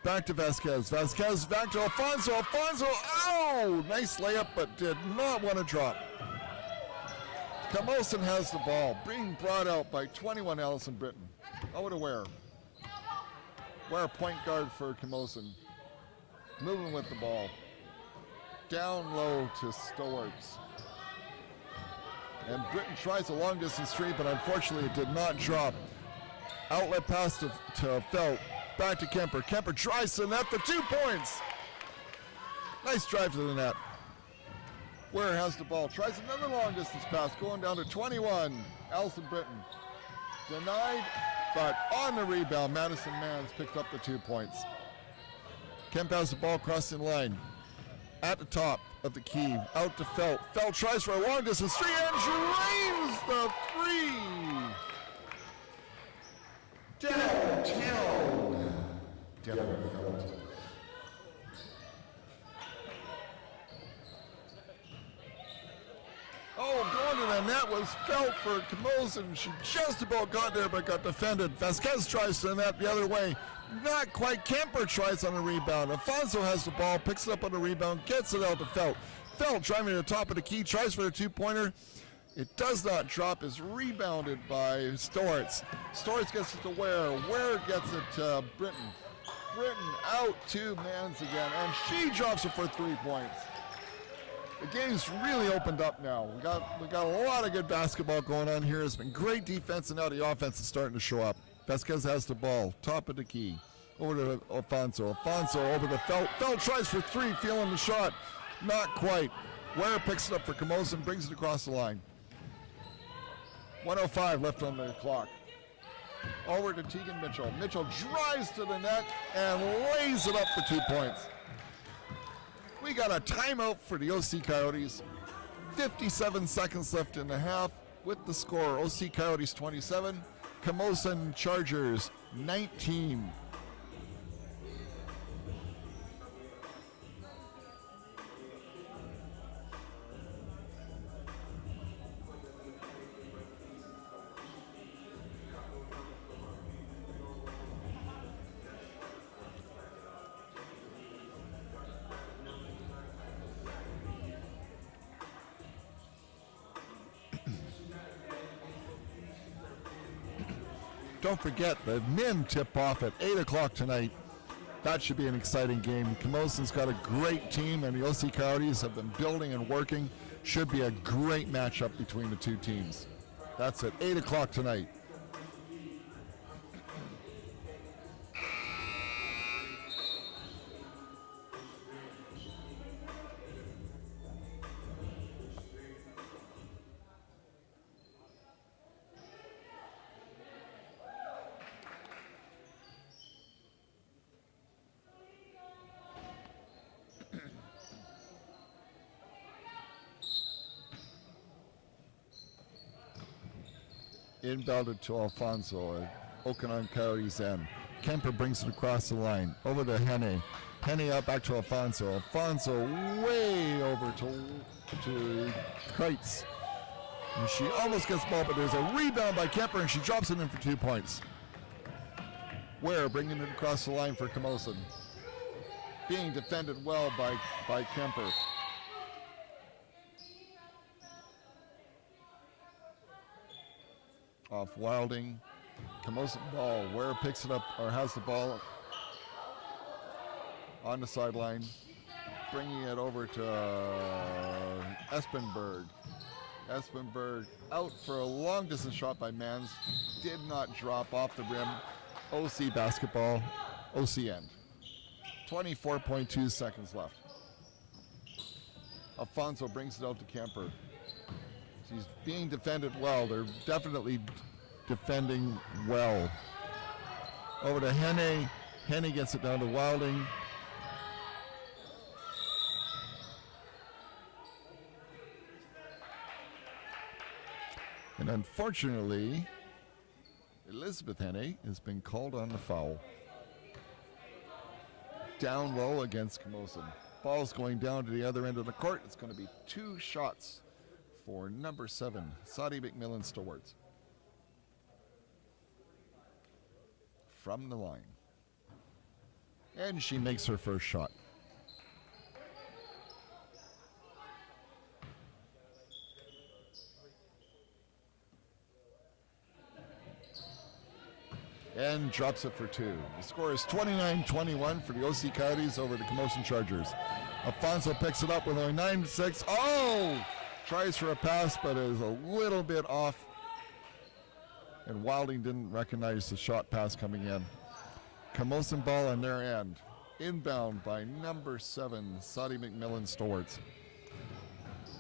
Back to Vasquez. Vasquez back to Alfonso. Alfonso, oh! Nice layup, but did not want to drop. Camosun has the ball. Being brought out by 21 Allison Britton. Over to Ware. Ware point guard for Camosun. Moving with the ball. Down low to Storts. And Britton tries a long distance three, but unfortunately it did not drop. Outlet pass to Felt. Back to Kemper. Kemper tries to the net for 2 points. Nice drive to the net. Ware has the ball. Tries another long distance pass going down to 21. Allison Britton. Denied, but on the rebound, Madison Mans picked up the 2 points. Kemp has the ball crossing line. At the top of the key, out to Felt. Felt tries for a long distance three and drains the three. Downtown. Definitely Felt. Oh, going to the net was Felt for Camosun. She just about got there, but got defended. Vasquez tries to the net the other way. Not quite. Kemper tries on a rebound. Alfonso has the ball, picks it up on the rebound, gets it out to Felt. Felt driving to the top of the key, tries for the two-pointer. It does not drop, is rebounded by Storts. Storts gets it to Ware. Ware gets it to Britton. Britton out to Mans again, and she drops it for 3 points. The game's really opened up now. We got a lot of good basketball going on here. It's been great defense, and now the offense is starting to show up. Vasquez has the ball, top of the key. Over to Alfonso. Alfonso over to Felt. Felt tries for three, feeling the shot. Not quite. Ware picks it up for Camosun, brings it across the line. 1:05 left on the clock. Over to Tegan Mitchell. Mitchell drives to the net and lays it up for 2 points. We got a timeout for the OC Coyotes. 57 seconds left in the half with the score. OC Coyotes 27, Camosun Chargers 19. Don't forget, the men tip off at 8 o'clock tonight. That should be an exciting game. Camosun's got a great team, and the OC Coyotes have been building and working. Should be a great matchup between the two teams. That's at 8 o'clock tonight. Inbounded to Alfonso at Okanagan Coyotes end. Kemper brings it across the line. Over to Henne. Henne out back to Alfonso. Alfonso way over to Kreitz. And she almost gets the ball, but there's a rebound by Kemper, and she drops it in for 2 points. Ware bringing it across the line for Camosun. Being defended well by Kemper. Off Wilding. Camosun ball. Ware picks it up, or has the ball on the sideline. Bringing it over to Espenberg. Espenberg out for a long distance shot by Mans. Did not drop off the rim. OC basketball. OC end. 24.2 seconds left. Alfonso brings it out to Kemper. She's being defended well. They're definitely defending well. Over to Henne. Henne gets it down to Wilding. And unfortunately, Elizabeth Henne has been called on the foul. Down low against Camosun. Ball's going down to the other end of the court. It's going to be 2 shots for number 7, Sadie McMillan Stewarts. From the line. And she makes her first shot. And drops it for 2. The score is 29-21 for the OC Coyotes over the Camosun Chargers. Alfonso picks it up with only 9-6. Oh! Tries for a pass, but is a little bit off. And Wilding didn't recognize the shot pass coming in. Camosun ball on their end. Inbound by number 7, Sadie McMillan Stewarts.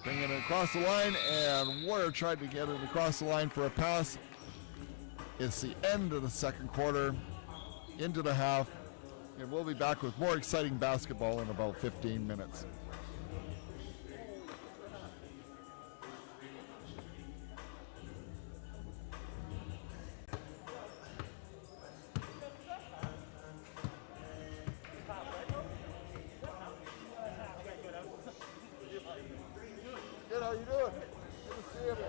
Bringing it across the line, and Ware tried to get it across the line for a pass. It's the end of the second quarter, into the half, and we'll be back with more exciting basketball in about 15 minutes. Good, how you doing? Good to see you, man.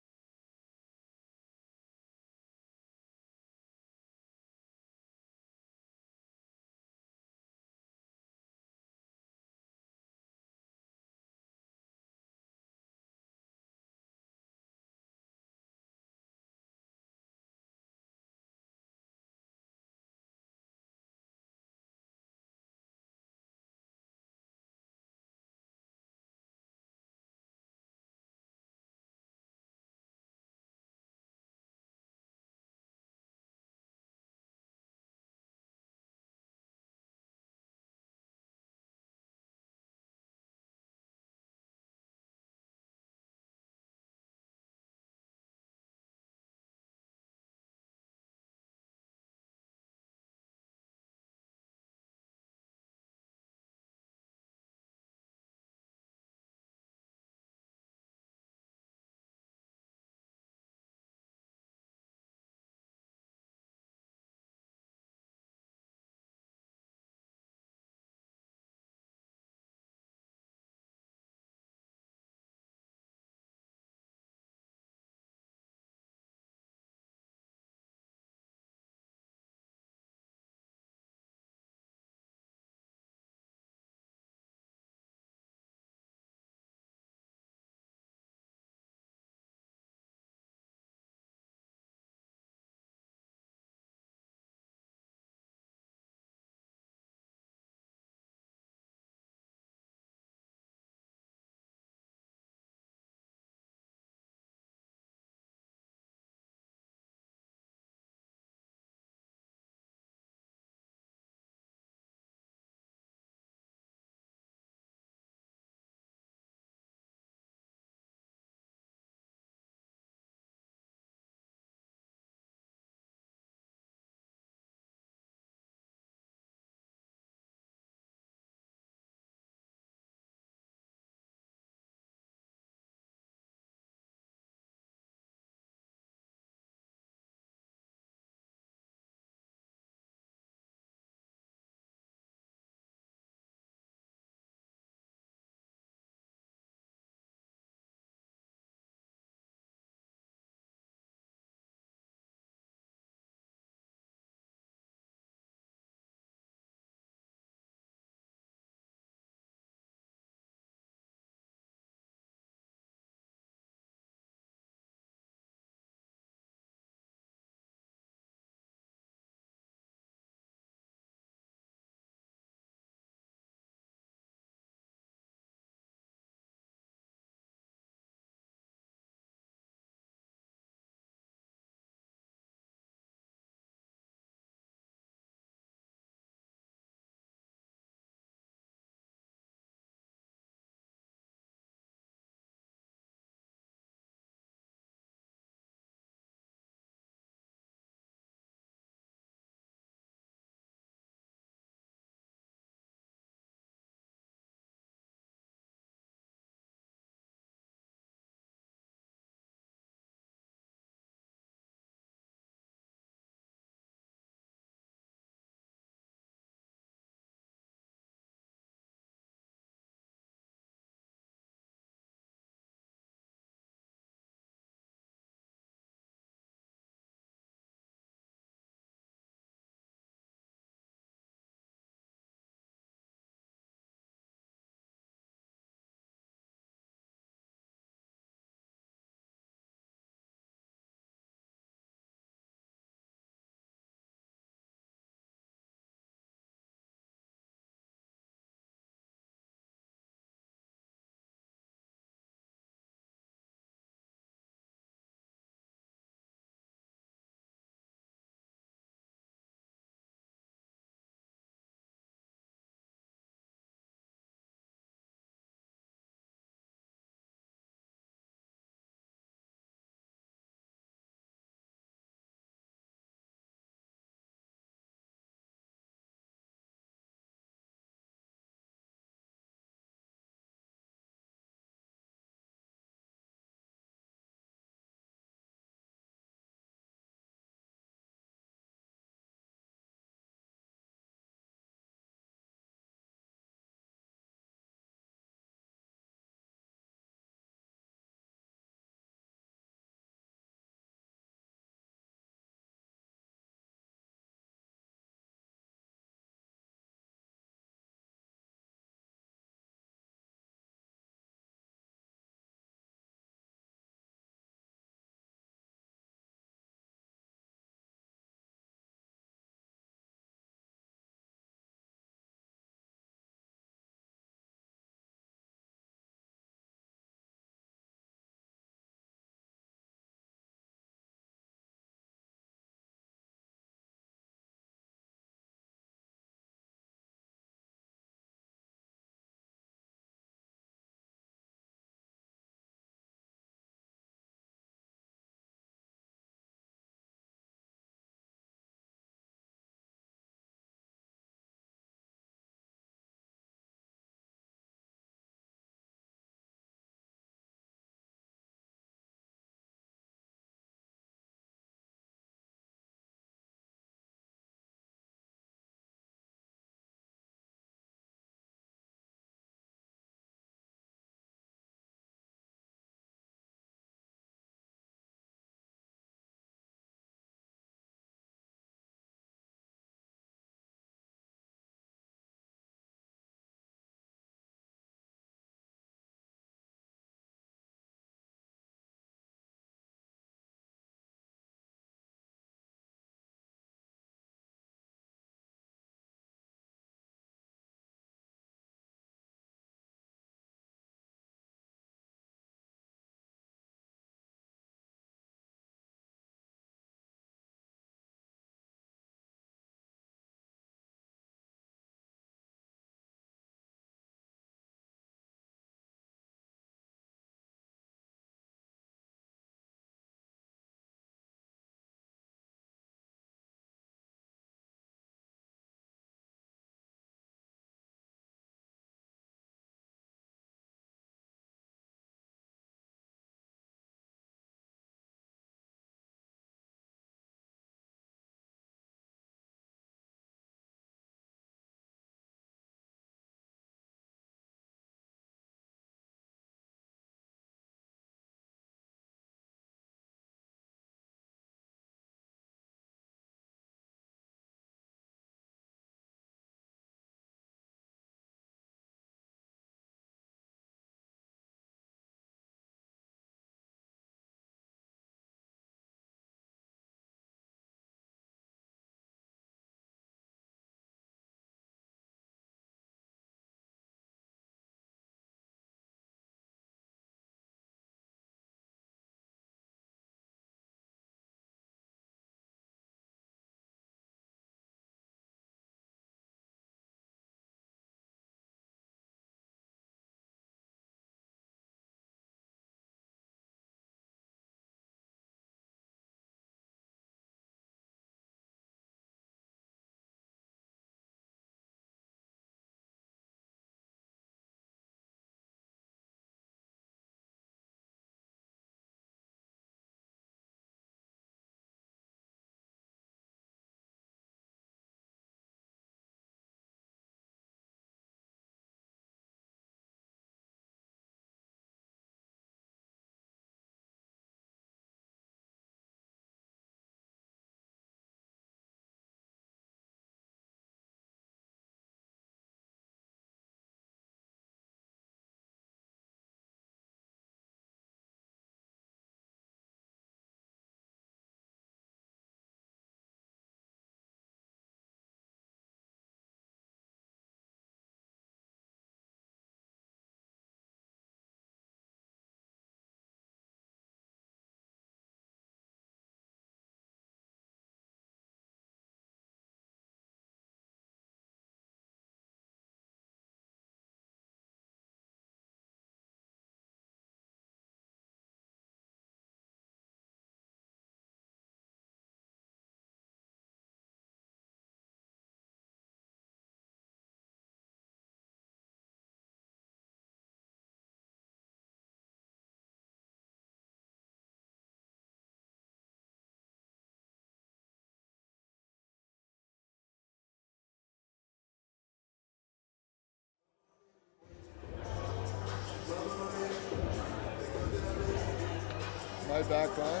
back on.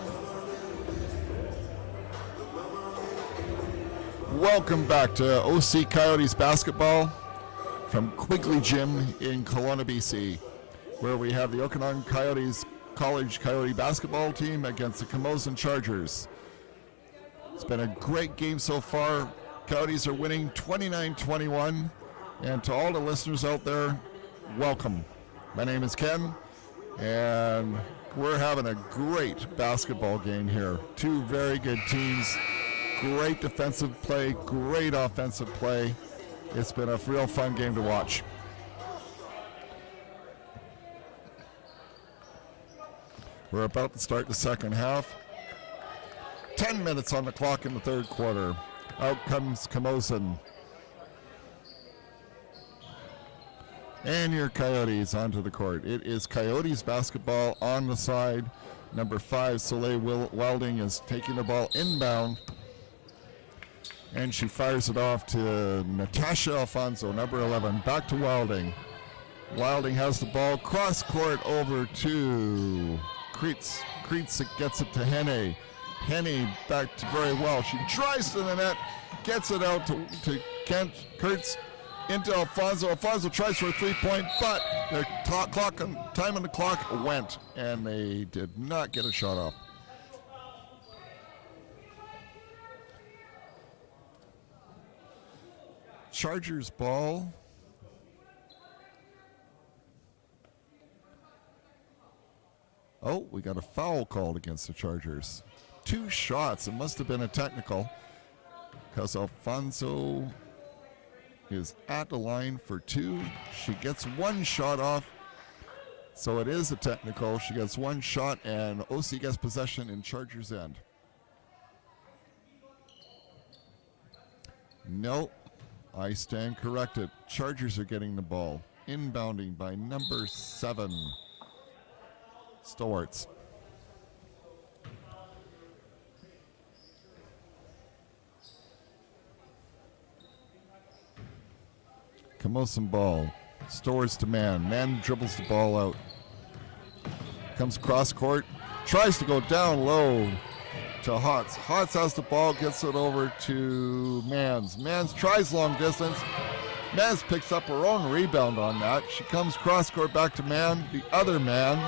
Welcome back to OC Coyotes basketball from Quigley Gym in Kelowna, BC, where we have the Okanagan Coyotes College Coyote basketball team against the Camosun Chargers. It's been a great game so far. Coyotes are winning 29-21. And to all the listeners out there, welcome. My name is Ken, and we're having a great basketball game here. Two very good teams, great defensive play, great offensive play. It's been a real fun game to watch. We're about to start the second half. 10 minutes on the clock in the third quarter. Out comes Camosun. And your Coyotes onto the court. It is Coyotes basketball on the side. Number 5, Soleil Welding, is taking the ball inbound. And she fires it off to Natasha Alfonso, number 11. Back to Welding. Welding has the ball. Cross court over to Kreitz. Kreitz gets it to Henne. Henne back to very well. She drives to the net. Gets it out to Kent Kurtz. Into Alfonso. Alfonso tries for a three-point, but the time on the clock went, and they did not get a shot off. Chargers ball. Oh, we got a foul called against the Chargers. 2 shots. It must have been a technical, because Alfonso is at the line for 2. She gets 1 shot off, so it is a technical. She gets 1 shot, and OC gets possession in Chargers' end. No, I stand corrected. Chargers are getting the ball. Inbounding by number 7, Stewarts. Camosun ball. Stores to man. Man dribbles the ball out. Comes cross court. Tries to go down low to Hotz. Hotz has the ball. Gets it over to Mans. Mans tries long distance. Mans picks up her own rebound on that. She comes cross court back to Man. The other man,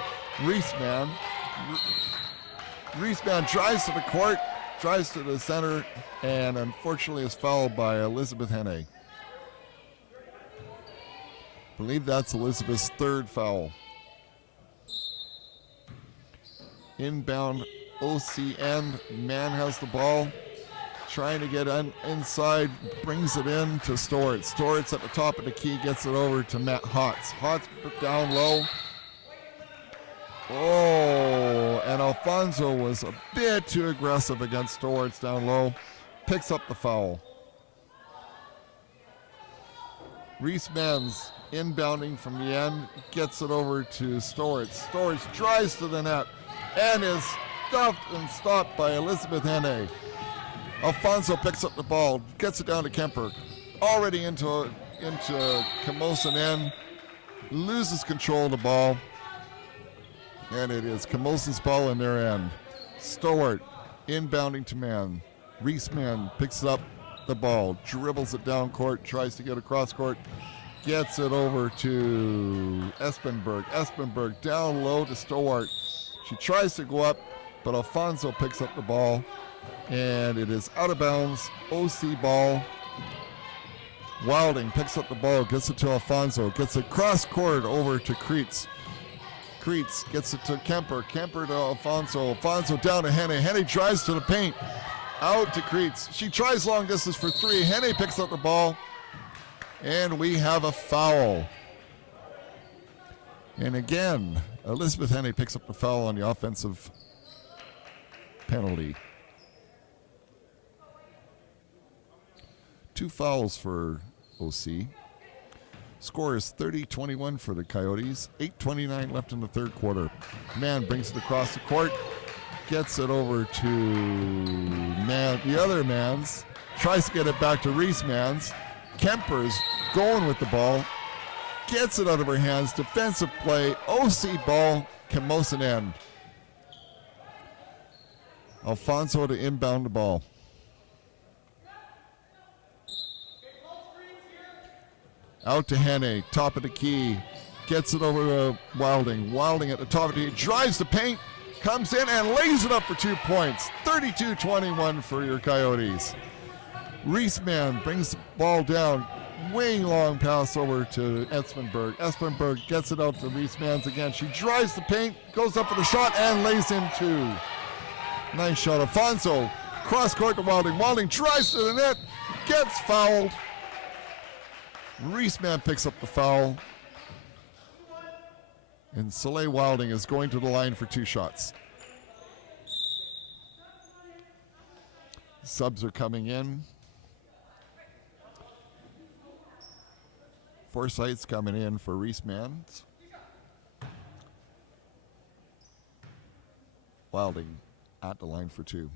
Reese Man. Reese Man drives to the court. Drives to the center. And unfortunately is fouled by Elizabeth Henne. I believe that's Elizabeth's 3rd foul. Inbound OC end. Man has the ball. Trying to get inside. Brings it in to Stortz. Stortz at the top of the key. Gets it over to Matt Hotz. Hotz down low. Oh, and Alfonso was a bit too aggressive against Stortz down low. Picks up the foul. Reese Mans inbounding from the end, gets it over to Stortz. Stortz drives to the net and is stuffed and stopped by Elizabeth Henne. Alfonso picks up the ball, gets it down to Kemper. Already into Camosun end, loses control of the ball, and it is Camosun's ball in their end. Stewart inbounding to Man. Reese Man picks up the ball, dribbles it down court, tries to get across court, gets it over to Espenberg. Espenberg down low to Stewart. She tries to go up, but Alfonso picks up the ball, and it is out of bounds. OC ball. Wilding picks up the ball, gets it to Alfonso, gets it cross court over to Kreitz. Kreitz gets it to Kemper. Kemper to Alfonso. Alfonso down to Henne. Henne drives to the paint. Out to Kreitz. She tries long distance for 3. Henne picks up the ball. And we have a foul. And again, Elizabeth Henne picks up the foul on the offensive penalty. 2 fouls for OC. Score is 30-21 for the Coyotes. 8:29 left in the third quarter. Man brings it across the court. Gets it over to Man, the other Mans. Tries to get it back to Reese Mans. Kemper's going with the ball. Gets it out of her hands. Defensive play. OC ball. Camosun end. Alfonso to inbound the ball. Out to Henne, top of the key. Gets it over to Wilding. Wilding at the top of the key. Drives the paint. Comes in and lays it up for 2 points. 32-21 for your Coyotes. Reisman brings the ball down. Way long pass over to Espenberg. Espenberg gets it out to Reismans again. She drives the paint, goes up for the shot, and lays in 2. Nice shot. Alfonso, cross court to Wilding. Wilding drives to the net, gets fouled. Reisman picks up the foul. And Soleil Wilding is going to the line for 2 shots. Subs are coming in. Forsyth's coming in for Reisman. Wilding at the line for 2.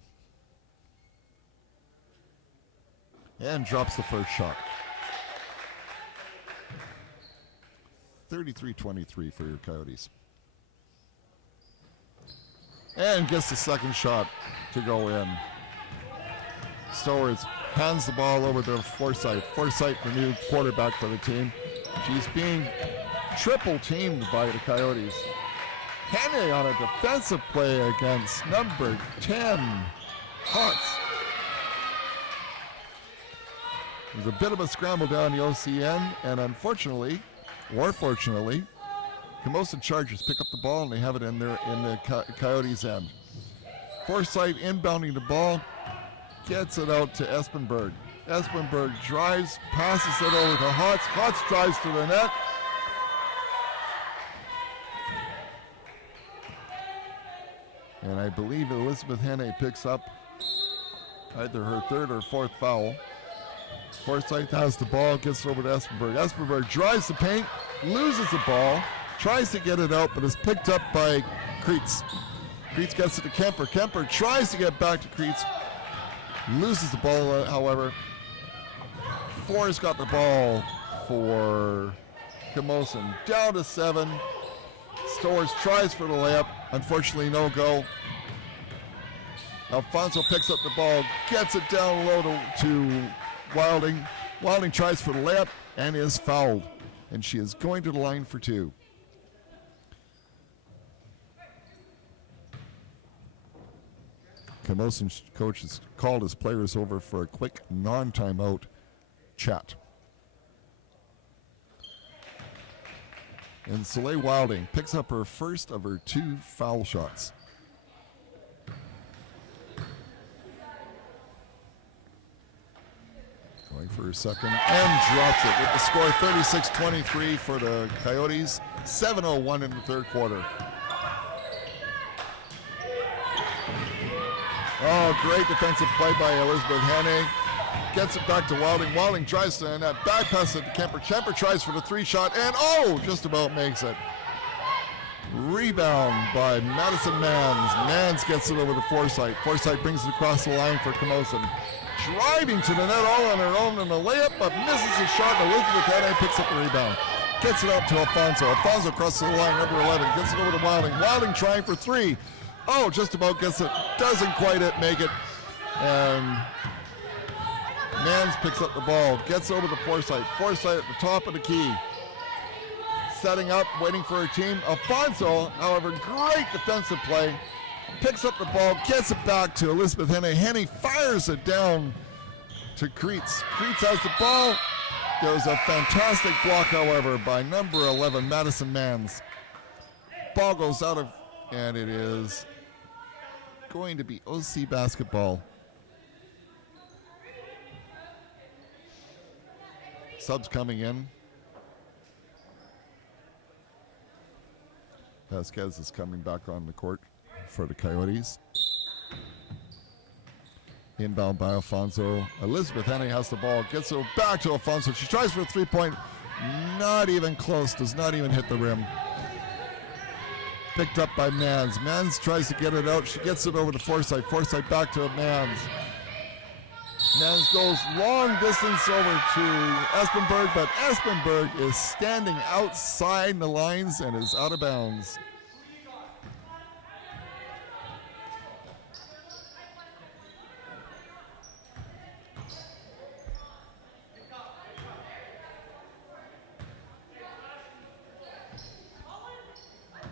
And drops the first shot. 33-23 for your Coyotes. And gets the second shot to go in. Stowers hands the ball over to Forsyth. Forsyth, the new quarterback for the team. She's being triple teamed by the Coyotes. Henne on a defensive play against number 10, Hotz. There's a bit of a scramble down the OCN, and unfortunately, or fortunately, Camosun Chargers pick up the ball and they have it in the Coyotes' end. Forsyth inbounding the ball, gets it out to Espenberg. Espenberg drives, passes it over to Hotz. Hotz drives to the net. And I believe Elizabeth Henne picks up either her 3rd or 4th foul. Forsyth has the ball, gets it over to Espenberg. Espenberg drives the paint, loses the ball, tries to get it out, but is picked up by Kreitz. Kreitz gets it to Kemper. Kemper tries to get back to Kreitz, loses the ball, however. Forrest got the ball for Camosun. Down to 7. Stowers tries for the layup. Unfortunately, no go. Alfonso picks up the ball, gets it down low to Wilding. Wilding tries for the layup and is fouled. And she is going to the line for 2. Camosun's coach has called his players over for a quick non-timeout chat. And Soleil Wilding picks up her first of her 2 foul shots. Going for her second and drops it with the score 36-23 for the Coyotes. 7:01 in the 3rd quarter. Oh, great defensive play by Elizabeth Henne. Gets it back to Wilding. Wilding drives to the net. Back pass it to Kemper. Kemper tries for the 3 shot and just about makes it. Rebound by Madison Mans. Mans gets it over to Forsyth. Forsyth brings it across the line for Camosun. Driving to the net all on her own in the layup, but misses the shot. Elizabeth Henne picks up the rebound. Gets it out to Alfonso. Alfonso crosses the line, number 11. Gets it over to Wilding. Wilding trying for 3. Just about gets it. Doesn't quite make it. And Mans picks up the ball. Gets over to Forsyth. Forsyth at the top of the key. Setting up, waiting for her team. Alfonso, however, great defensive play. Picks up the ball, gets it back to Elizabeth Henne. Henne fires it down to Kreitz. Kreitz has the ball. There's a fantastic block, however, by number 11, Madison Mans. Ball goes out of, and it is going to be OC basketball. Subs coming in. Vasquez is coming back on the court for the Coyotes. Inbound by Alfonso. Elizabeth Henne has the ball. Gets it back to Alfonso. She tries for a 3-point. Not even close. Does not even hit the rim. Picked up by Mans. Mans tries to get it out. She gets it over to Forsyth. Forsyth back to Mans. Mans goes long distance over to Espenberg, but Espenberg is standing outside the lines and is out of bounds.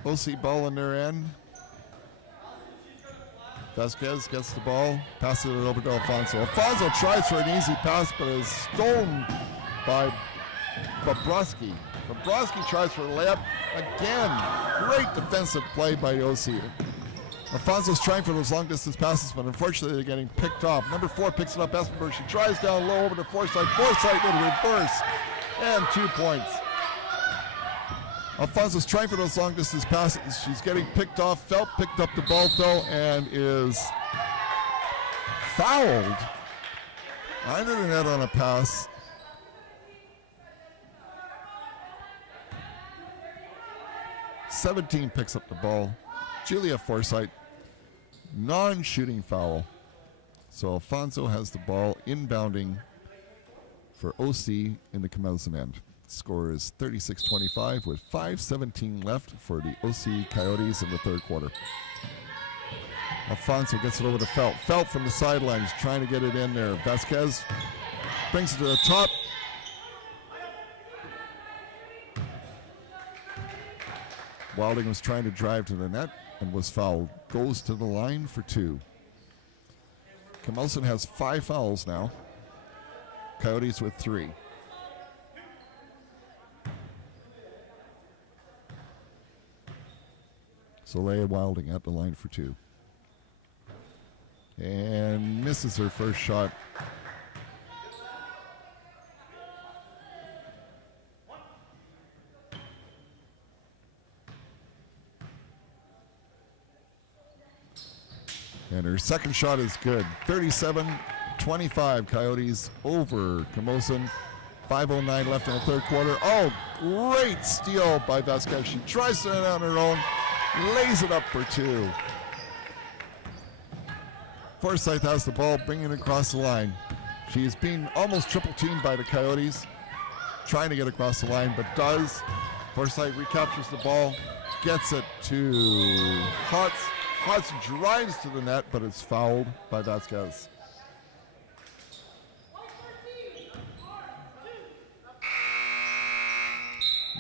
OC ball in their end. Vasquez gets the ball, passes it over to Alfonso. Alfonso tries for an easy pass, but is stolen by Bobrovsky. Bobrovsky tries for the layup. Again, great defensive play by OC. Alfonso's trying for those long distance passes, but unfortunately they're getting picked off. Number 4 picks it up, Espenberg. She tries down low over to Forsythe. Forsythe with a reverse, and 2 points. Alfonso's trying for those long distance passes. She's getting picked off. Felt picked up the ball though and is fouled under the net on a pass. "17 picks up the ball. Julia Forsythe, non-shooting foul. So Alfonso has the ball inbounding for OC in the Camosun end. Score is 36-25 with 5:17 left for the OC Coyotes in the third quarter. Alfonso gets it over to Felt. Felt from the sidelines trying to get it in there. Vasquez brings it to the top. Wilding was trying to drive to the net and was fouled. Goes to the line for 2. Camosun has 5 fouls now. Coyotes with 3. Soleil Wilding at the line for 2. And misses her first shot. And her second shot is good. 37-25 Coyotes over Camosun. 5:09 left in the third quarter. Oh, great steal by Vasquez. She tries to it on her own. Lays it up for 2. Forsythe has the ball, bringing it across the line. She's being almost triple teamed by the Coyotes, trying to get across the line, but does. Forsythe recaptures the ball, gets it to Hotz. Hotz drives to the net, but it's fouled by Vasquez.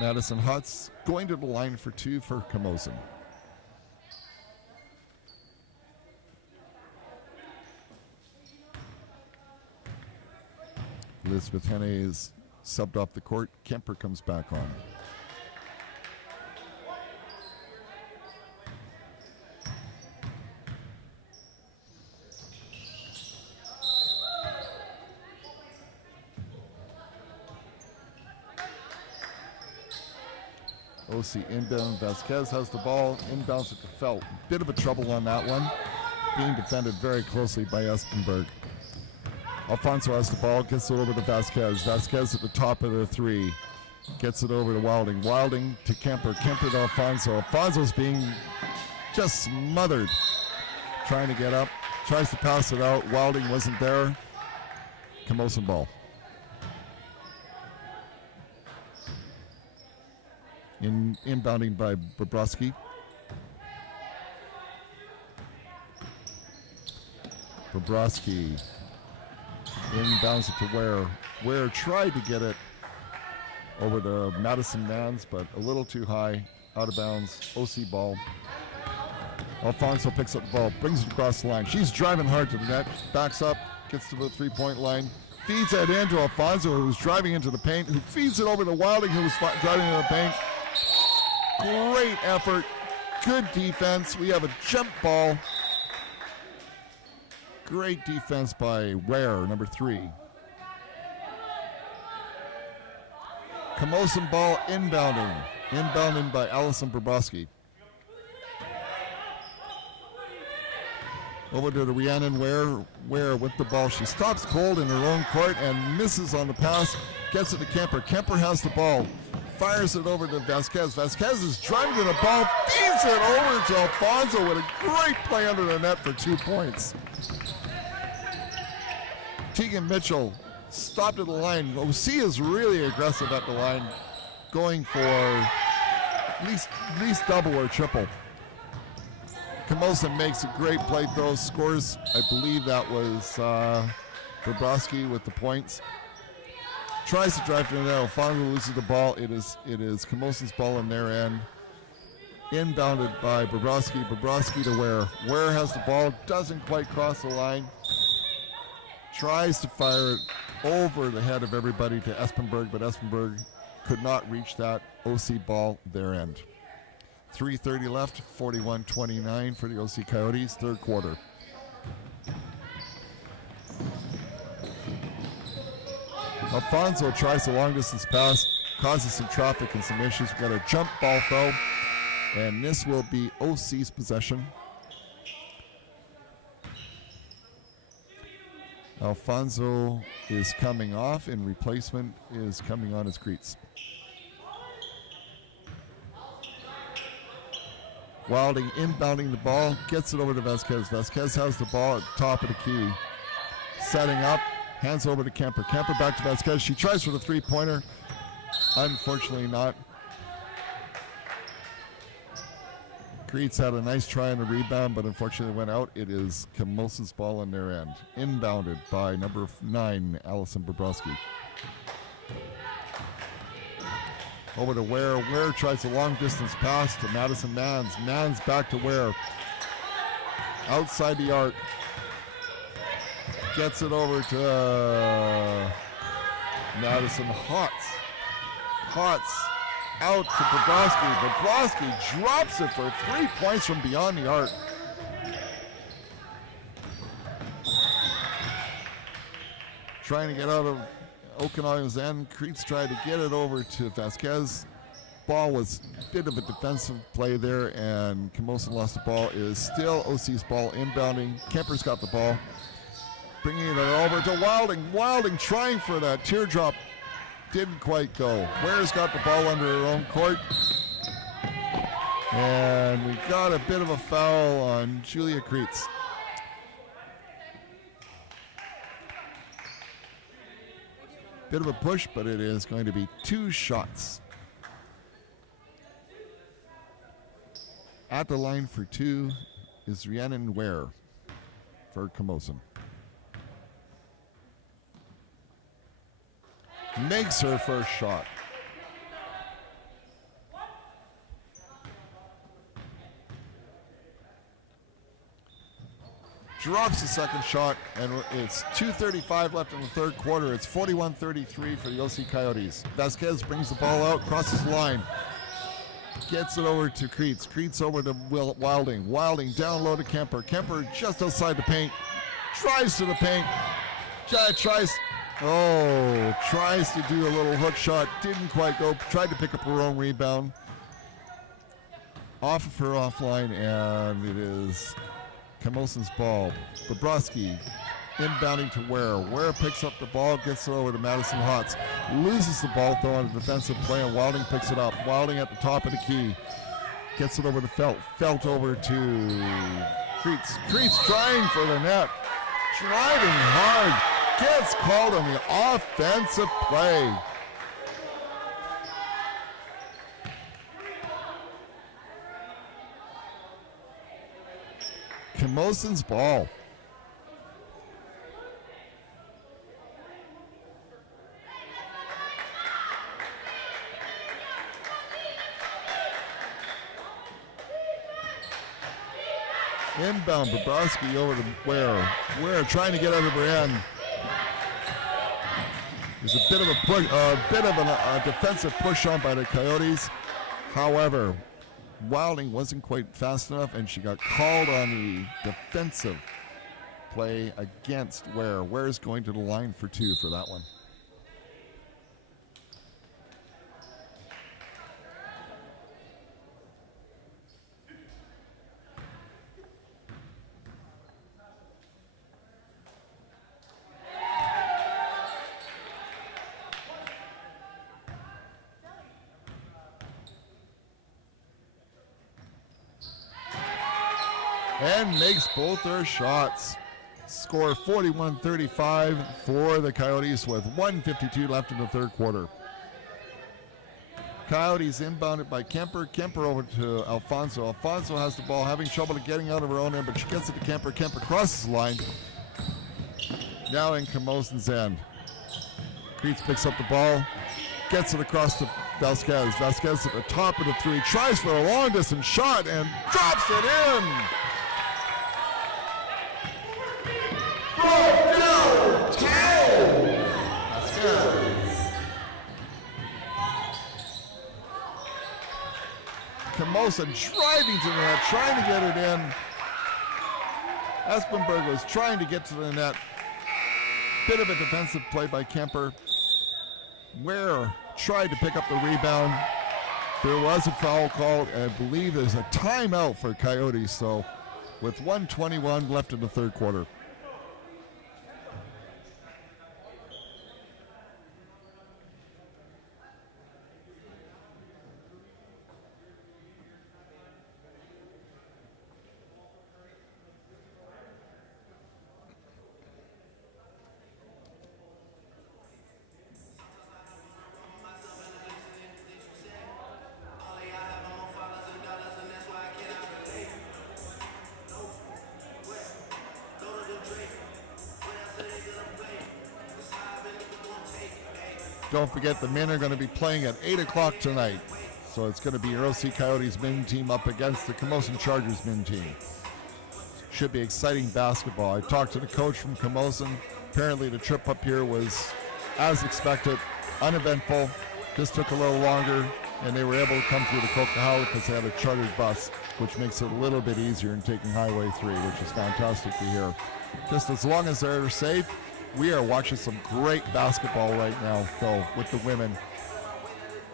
Madison Hotz going to the line for 2 for Camosun. Elizabeth Henne is subbed off the court. Kemper comes back on. OC inbound. Vasquez has the ball. Inbounds it to Felt. Bit of a trouble on that one. Being defended very closely by Espenberg. Alfonso has the ball, gets it over to Vasquez. Vasquez at the top of the 3. Gets it over to Wilding. Wilding to Kemper. Kemper to Alfonso. Alfonso's being just smothered. Trying to get up. Tries to pass it out. Wilding wasn't there. Camosun ball. Inbounding by Bobrovsky. Bobrovsky inbounds it to Ware. Ware tried to get it over to Madison Mans, but a little too high, out of bounds. OC ball. Alfonso picks up the ball, brings it across the line. She's driving hard to the net, backs up, gets to the 3-point line, feeds that in to Alfonso, who's driving into the paint, who feeds it over to Wilding, who's driving into the paint. Great effort, good defense. We have a jump ball. Great defense by Ware, number 3. Camosun ball inbounding. Inbounding by Allison Bobrovsky. Over to the Rhiannon Ware. Ware with the ball. She stops cold in her own court and misses on the pass. Gets it to Kemper. Kemper has the ball. Fires it over to Vasquez. Vasquez is driving to the ball. Feeds it over to Alfonso with a great play under the net for 2 points. Tegan Mitchell stopped at the line. OC is really aggressive at the line, going for at least double or triple. Camosun makes a great play, throw, scores. I believe that was Bobrovsky with the points. Tries to drive to the net. Alfonso loses the ball. It is Camosun's ball in their end. Inbounded by Bobrovsky. Bobrovsky to Ware. Ware has the ball, doesn't quite cross the line. Tries to fire it over the head of everybody to Espenberg, but Espenberg could not reach that OC ball their end. 3:30 left, 41-29 for the OC Coyotes, third quarter. Alfonso tries the long distance pass, causes some traffic and some issues. We've got a jump ball though, and this will be OC's possession. Alfonso is coming off, and replacement is coming on as Kreitz. Wilding inbounding the ball, gets it over to Vasquez. Vasquez has the ball at the top of the key. Setting up, hands over to Kemper. Kemper back to Vasquez. She tries for the three-pointer. Unfortunately not. Kreitz had a nice try on the rebound, but unfortunately went out. It is Camosun's ball on their end. Inbounded by number 9, Allison Bobrovsky. Over to Ware. Ware tries a long distance pass to Madison Mans. Mans back to Ware. Outside the arc. Gets it over to Madison Hotz. Hotz out to Bobrovsky. Bobrovsky drops it for 3 points from beyond the arc. Trying to get out of Okanagan's end. Kreitz tried to get it over to Vasquez. Ball was a bit of a defensive play there, and Camosun lost the ball. It is still OC's ball inbounding. Kemper's got the ball. Bringing it over to Wilding. Wilding trying for that teardrop. Didn't quite go. Ware's got the ball under her own court. And we got a bit of a foul on Julia Kreitz. Bit of a push, but it is going to be 2 shots. At the line for 2 is Rhiannon Ware for Camosun. Makes her first shot. Drops the second shot, and it's 2:35 left in the third quarter. It's 41-33 for the OC Coyotes. Vasquez brings the ball out, crosses the line. Gets it over to Kreitz. Kreitz over to Wilding. Wilding down low to Kemper. Kemper just outside the paint. Drives to the paint. Tries to do a little hook shot. Didn't quite go. Tried to pick up her own rebound. Off of her offline, and it is Camosun's ball. Bobrovsky inbounding to Ware. Ware picks up the ball, gets it over to Madison Hotz. Loses the ball though on a defensive play, and Wilding picks it up. Wilding at the top of the key. Gets it over to Felt. Felt over to Kreitz. Kreitz trying for the net. Driving hard. Gets called on the offensive play. Camosun's ball. Inbound, Bobrovsky over to Ware. Ware trying to get out of her end. There's a bit of a push, a defensive push on by the Coyotes. However, Wilding wasn't quite fast enough, and she got called on the defensive play against Ware. Ware's going to the line for 2 for that one. And makes both their shots. Score 41-35 for the Coyotes with 1:52 left in the third quarter. Coyotes inbounded by Kemper. Kemper over to Alfonso. Alfonso has the ball, having trouble getting out of her own end, but she gets it to Kemper. Kemper crosses the line. Now in Camosun's end. Kreitz picks up the ball, gets it across to Vasquez. Vasquez at the top of the three, tries for a long distance shot and drops it in. Down 10. Vasquez. Camosun driving to the net, trying to get it in. Espenberg was trying to get to the net. Bit of a defensive play by Kemper. Ware tried to pick up the rebound. There was a foul called, and I believe there's a timeout for Coyotes, so with 1:21 left in the third quarter. Don't forget the men are going to be playing at 8 o'clock tonight. So it's going to be Earl C. Coyotes men team up against the Camosun Chargers men team. Should be exciting basketball. I talked to the coach from Camosun. Apparently the trip up here was, as expected, uneventful. Just took a little longer, and they were able to come through the Coquihalla because they had a chartered bus, which makes it a little bit easier in taking Highway 3, which is fantastic to hear. Just as long as they're safe, we are watching some great basketball right now, though, with the women.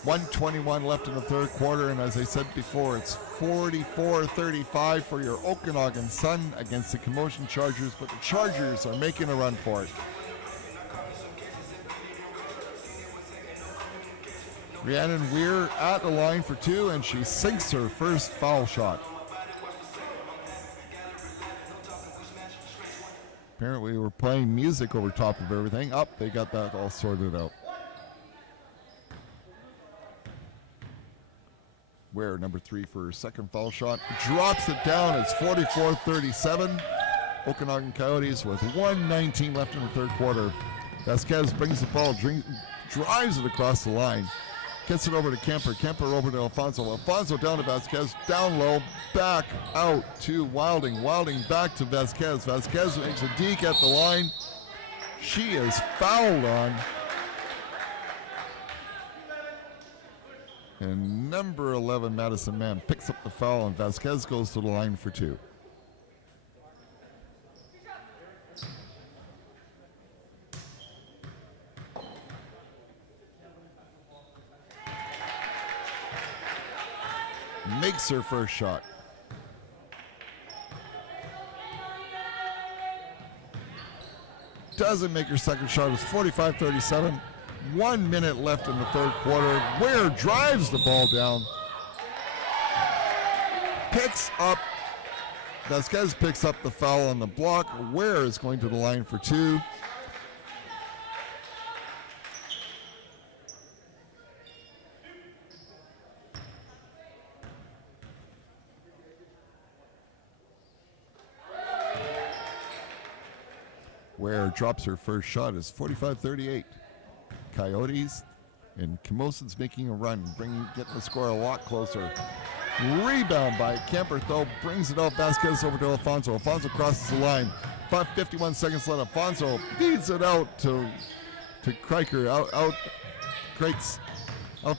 1:21 left in the third quarter, and as I said before, it's 44-35 for your Okanagan Sun against the Camosun Chargers, but the Chargers are making a run for it. Rhiannon Weir at the line for two, and she sinks her first foul shot. Apparently we're playing music over top of everything. They got that all sorted out. Ware, number 3 for her second foul shot. Drops it down. It's 44-37. Okanagan Coyotes with 1:19 left in the third quarter. Vasquez brings the ball, drives it across the line. Gets it over to Kemper. Kemper over to Alfonso. Alfonso down to Vasquez. Down low. Back out to Wilding. Wilding back to Vasquez. Vasquez makes a deke at the line. She is fouled on. And number 11, Madison Mann, picks up the foul, and Vasquez goes to the line for two. Makes her first shot. Doesn't make her second shot. It's 45-37. 1 minute left in the third quarter. Ware drives the ball down. Vasquez picks up the foul on the block. Ware is going to the line for two. Ware drops her first shot. It's 45-38. Coyotes and Camosun's making a run, getting the score a lot closer. Rebound by Kemper, though, brings it out. Vasquez over to Alfonso. Alfonso crosses the line. 51 seconds left. Alfonso feeds it out to Kriker. Out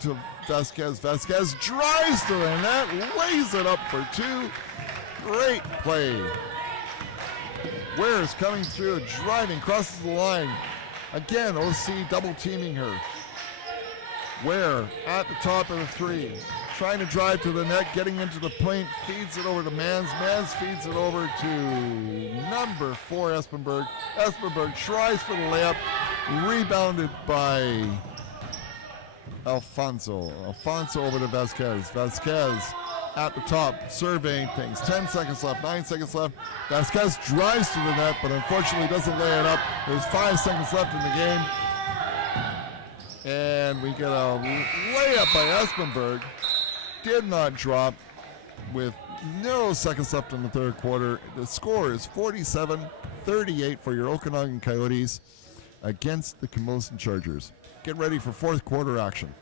to Vasquez. Vasquez drives to the net, lays it up for two. Great play. Ware is coming through, driving, crosses the line. Again, OC double teaming her. Ware at the top of the three. Trying to drive to the net, getting into the paint, feeds it over to Mans. Mans feeds it over to number 4, Espenberg. Espenberg tries for the layup, rebounded by Alfonso. Alfonso over to Vasquez. Vasquez at the top, surveying things. 10 seconds left, 9 seconds left. Vasquez drives to the net, but unfortunately doesn't lay it up. There's 5 seconds left in the game. And we get a layup by Espenberg. Did not drop with no seconds left in the third quarter. The score is 47-38 for your Okanagan Coyotes against the Camosun Chargers. Get ready for fourth quarter action.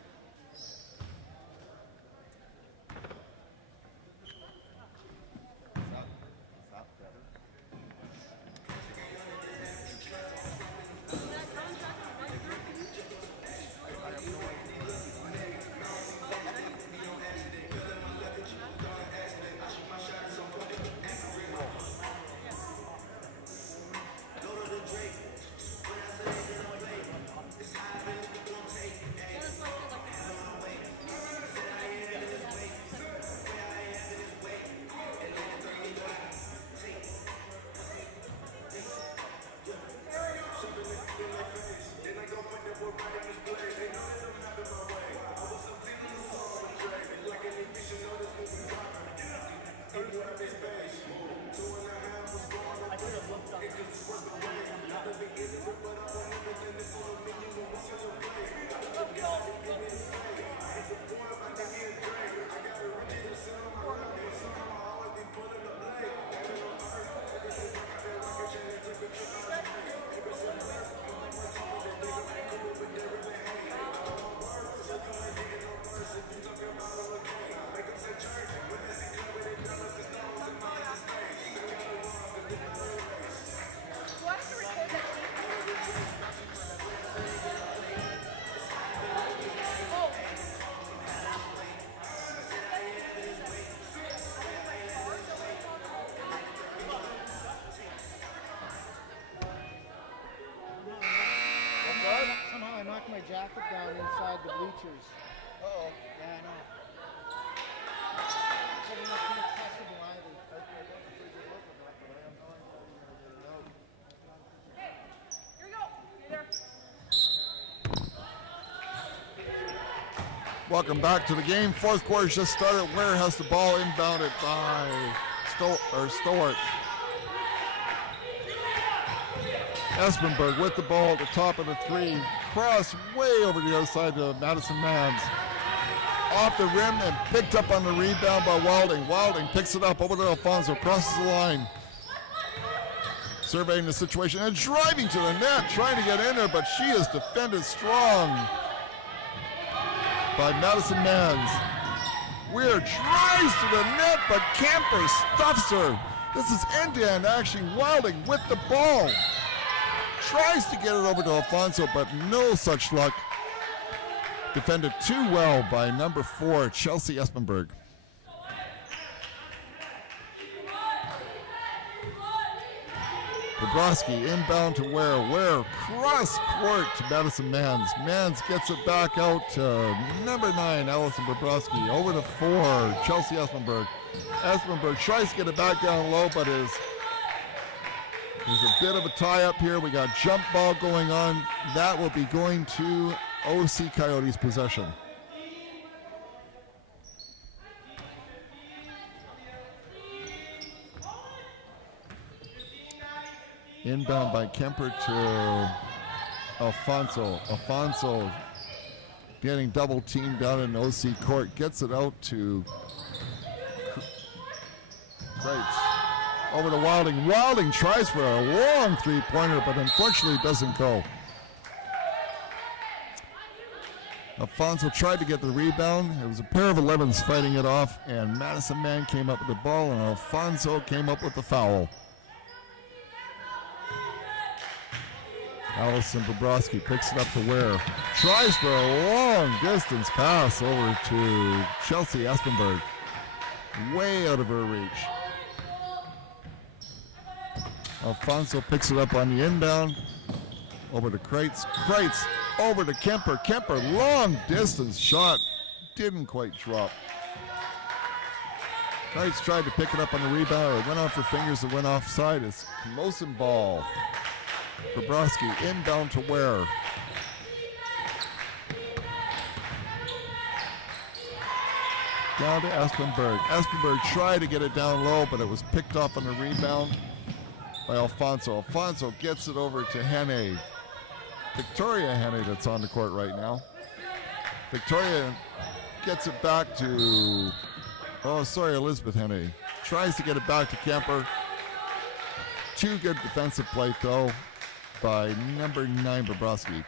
pictures. Uh-oh. Yeah, I know. Probably not too accessible either. Welcome back to the game. Fourth quarter just started. Ware has the ball inbounded by Stowart. Espenberg with the ball at the top of the three. Cross way over the other side to Madison Mans. Off the rim and picked up on the rebound by Wilding. Wilding picks it up over to Alfonso, crosses the line. Surveying the situation and driving to the net, trying to get in there, but she is defended strong by Madison Mans. Weir drives to the net, but Camper stuffs her. This is end-to-end action. Wilding with the ball. Tries to get it over to Alfonso, but no such luck. Defended too well by number 4, Chelsea Espenberg. Bobrovsky inbound to Ware. Ware cross court to Madison Mans. Mans gets it back out to number 9, Allison Bobrovsky. Over to 4, Chelsea Espenberg. Espenberg tries to get it back down low, but there's a bit of a tie-up here. We got jump ball going on. That will be going to OC Coyotes possession. Inbound by Kemper to Alfonso. Alfonso getting double teamed down in OC court. Gets it out to Kreitz. Over to Wilding. Wilding tries for a long three-pointer, but unfortunately doesn't go. Alfonso tried to get the rebound. It was a pair of 11s fighting it off, and Madison Mann came up with the ball, and Alfonso came up with the foul. Allison Bobrovsky picks it up to Ware. Tries for a long distance pass over to Chelsea Espenberg. Way out of her reach. Alfonso picks it up on the inbound. Over to Kreitz. Kreitz over to Kemper. Kemper, long distance shot. Didn't quite drop. Kreitz tried to pick it up on the rebound. It went off her fingers. It went offside. It's Camosun ball. Bobrovsky inbound to Ware. Down to Espenberg. Espenberg tried to get it down low, but it was picked off on the rebound by Alfonso. Alfonso gets it over to Henne. Victoria Henne that's on the court right now. Victoria gets it back to, Elizabeth Henne. Tries to get it back to Kemper. Too good defensive play though by number 9, Bobrovsky.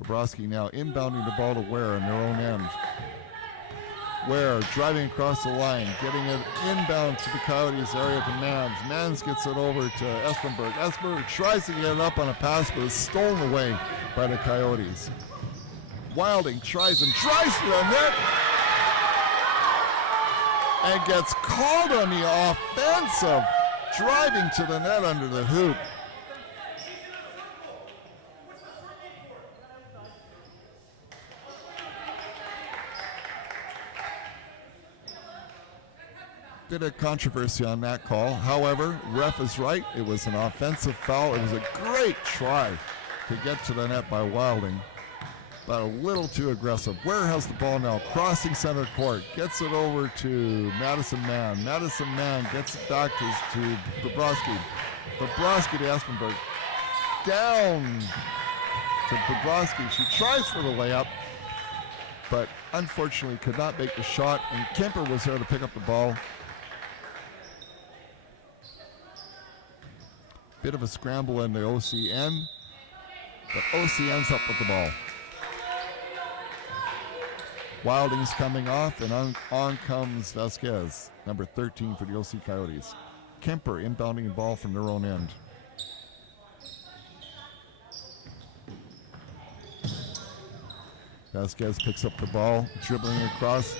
Bobrovsky now inbounding the ball to Ware on their own end. Ware driving across the line, getting it inbound to the Coyotes area to Mans. Mans gets it over to Espenberg. Espenberg tries to get it up on a pass, but is stolen away by the Coyotes. Wilding tries and drives to the net and gets called on the offensive, driving to the net under the hoop. Bit of controversy on that call. However, ref is right. It was an offensive foul. It was a great try to get to the net by Wilding, but a little too aggressive. Ware has the ball now, crossing center court, gets it over to Madison Mann. Madison Mann gets it back to Bobrovsky. Bobrovsky to Espenberg. Down to Bobrovsky. She tries for the layup, but unfortunately could not make the shot, and Kemper was there to pick up the ball. Bit of a scramble in the OCN, but OC ends up with the ball. Wilding's coming off, and on comes Vasquez, number 13 for the OC Coyotes. Kemper inbounding the ball from their own end. Vasquez picks up the ball, dribbling across.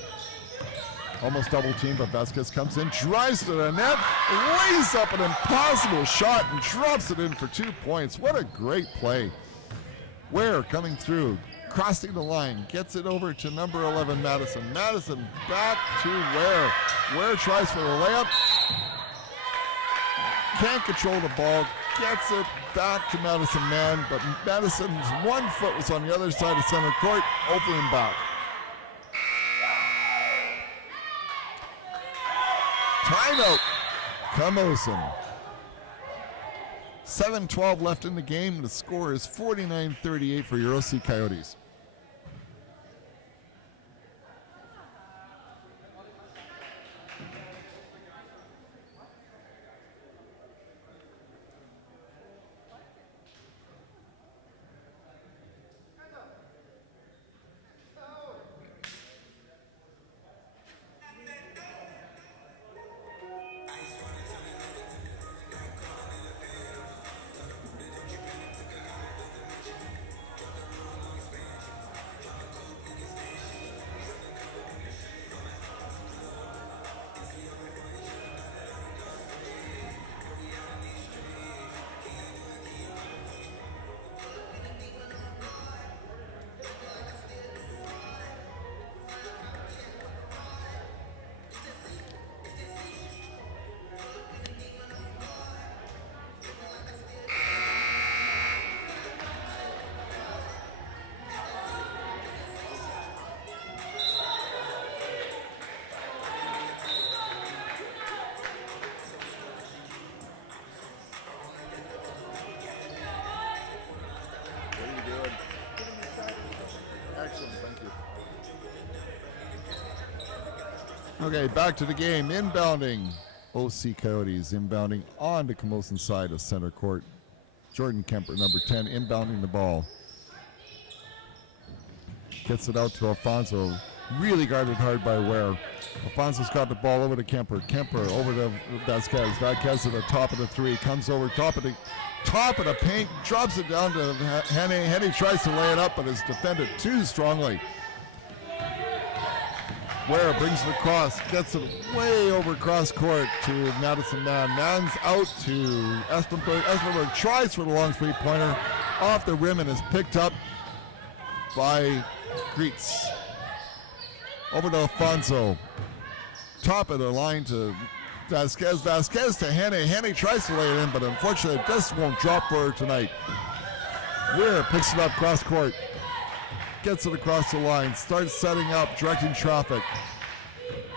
Almost double teamed, but Vasquez comes in, drives to the net, lays up an impossible shot and drops it in for 2 points. What a great play. Ware coming through. crossing the line, gets it over to number 11, Madison. Madison back to Ware. Ware tries for the layup. Can't control the ball, gets it back to Madison Mann, but Madison's 1 foot was on the other side of center court, over and back. Timeout, Camosun. 7:12 left in the game. The score is 49-38 for your OC Coyotes. Okay, back to the game. Inbounding. OC Coyotes inbounding on the Camosun side of center court. Jordan Kemper, number 10, inbounding the ball. Gets it out to Alfonso. Really guarded hard by Ware. Alfonso's got the ball over to Kemper. Kemper over to Vasquez. Vasquez at the top of the three. Comes over top of the paint. Drops it down to Henny. Henny tries to lay it up, but is defended too strongly. Ware brings it across, gets it way over cross court to Madison Mann. Mann's out to Espenberg. Espenberg tries for the long three-pointer off the rim and is picked up by Greets. Over to Alfonso. Top of the line to Vasquez. Vasquez to Henny. Henny tries to lay it in, but unfortunately this won't drop for her tonight. Ware picks it up cross court. Gets it across the line, starts setting up, directing traffic.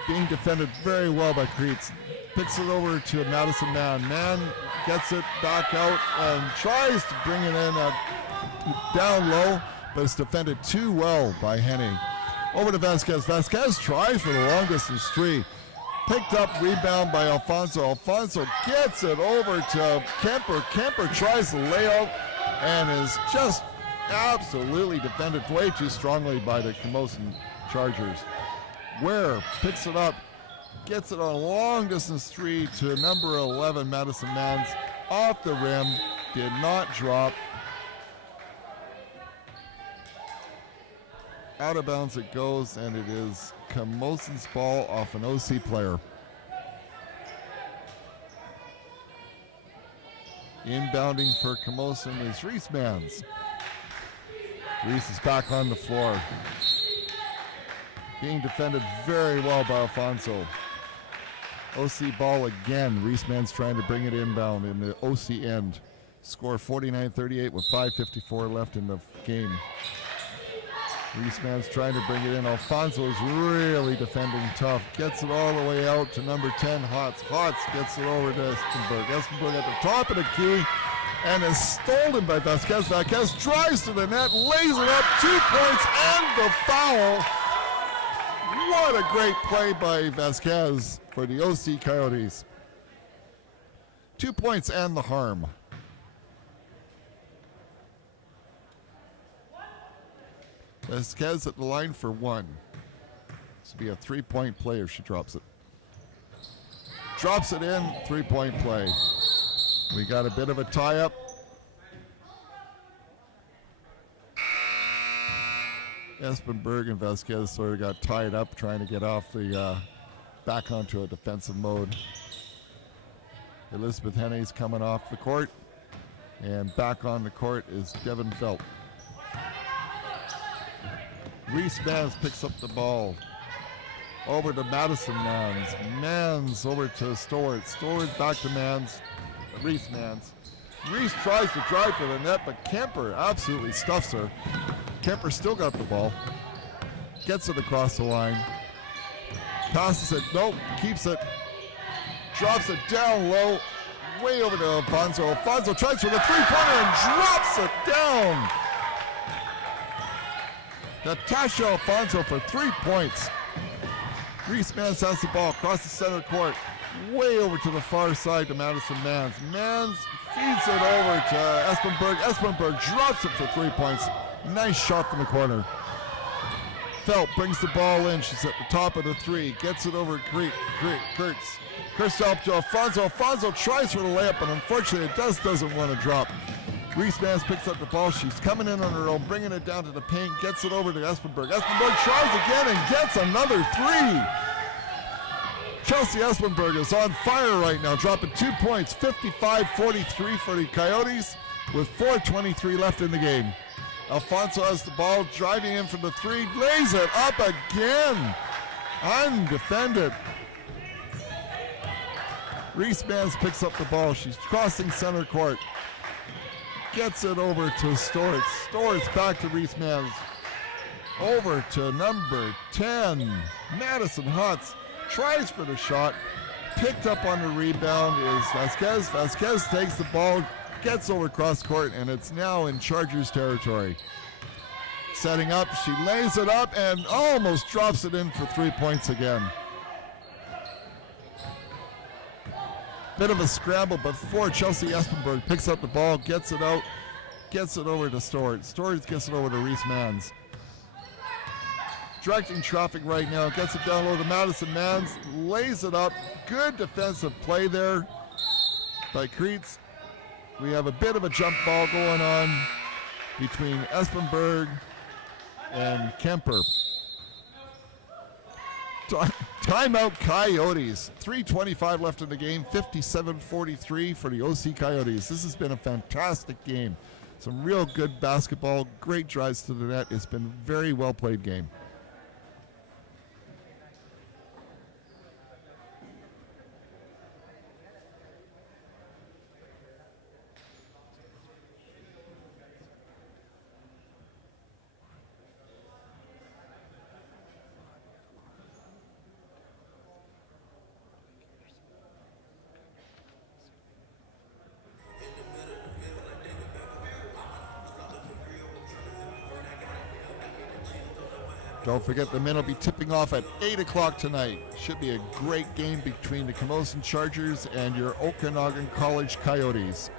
Being defended very well by Creets. Picks it over to Madison Mann. Mann gets it back out and tries to bring it in down low, but it's defended too well by Henning. Over to Vasquez. Vasquez tries for the long distance three. Picked up, rebound by Alfonso. Alfonso gets it over to Kemper. Kemper tries to lay out and is just absolutely defended way too strongly by the Camosun Chargers. Ware picks it up, gets it on a long distance three to number 11, Madison Manns, off the rim, did not drop. Out of bounds it goes, and it is Camosun's ball off an OC player. Inbounding for Camosun is Reese Manns. Reese is back on the floor. Being defended very well by Alfonso. OC ball again. Reese Manns trying to bring it inbound in the OC end. Score 49-38 with 5:54 left in the game. Reese Manns trying to bring it in. Alfonso is really defending tough. Gets it all the way out to number 10, Hotz. Hotz gets it over to Espenberg. Espenberg at the top of the key and is stolen by Vasquez. Vasquez drives to the net, lays it up, 2 points and the foul. What a great play by Vasquez for the OC Coyotes. 2 points and the harm. Vasquez at the line for one. This will be a 3-point play if she drops it. Drops it in, 3-point play. We got a bit of a tie-up. Espenberg and Vasquez sort of got tied up trying to get off the back onto a defensive mode. Elizabeth Henne's coming off the court, and back on the court is Devin Felt. Reese Mans picks up the ball. Over to Madison Mans. Mans over to Stewart. Stewart back to Mans. Reese Mans. Reese tries to drive for the net, but Kemper absolutely stuffs her. Kemper still got the ball. Gets it across the line. Passes it. Nope. Keeps it. Drops it down low. Way over to Alfonso. Alfonso tries for the three-pointer and drops it down. Natasha Alfonso for 3 points. Reese Mans has the ball across the center court. Way over to the far side to Madison Mans. Mans feeds it over to Espenberg. Espenberg drops it for 3 points. Nice shot from the corner. Felt brings the ball in. She's at the top of the three. Gets it over Kurtz. Kurtz up to Alfonso. Alfonso tries for the layup, but unfortunately it doesn't want to drop. Reese Mans picks up the ball. She's coming in on her own, bringing it down to the paint. Gets it over to Espenberg. Espenberg tries again and gets another three. Chelsea Espenberg is on fire right now, dropping 2 points, 55-43 for the Coyotes with 4:23 left in the game. Alfonso has the ball, driving in from the three, lays it up again, undefended. Reese Mans picks up the ball. She's crossing center court. Gets it over to Stortz. Stortz back to Reese Mans. Over to number 10, Madison Hutz. Tries for the shot. Picked up on the rebound is Vasquez. Vasquez takes the ball, gets over cross court, and it's now in Chargers territory. Setting up, she lays it up and almost drops it in for 3 points again. Bit of a scramble, but for Chelsea Espenberg picks up the ball, gets it out, gets it over to Stortz. Stortz gets it over to Reese Mans. Directing traffic right now, gets it down low to Madison Mans, lays it up. Good defensive play there by Kreitz. We have a bit of a jump ball going on between Espenberg and Kemper. Timeout Coyotes. 3:25 left in the game, 57-43 for the OC Coyotes. This has been a fantastic game. Some real good basketball, great drives to the net. It's been a very well played game. Don't forget the men will be tipping off at 8 o'clock tonight. Should be a great game between the Camosun Chargers and your Okanagan College Coyotes.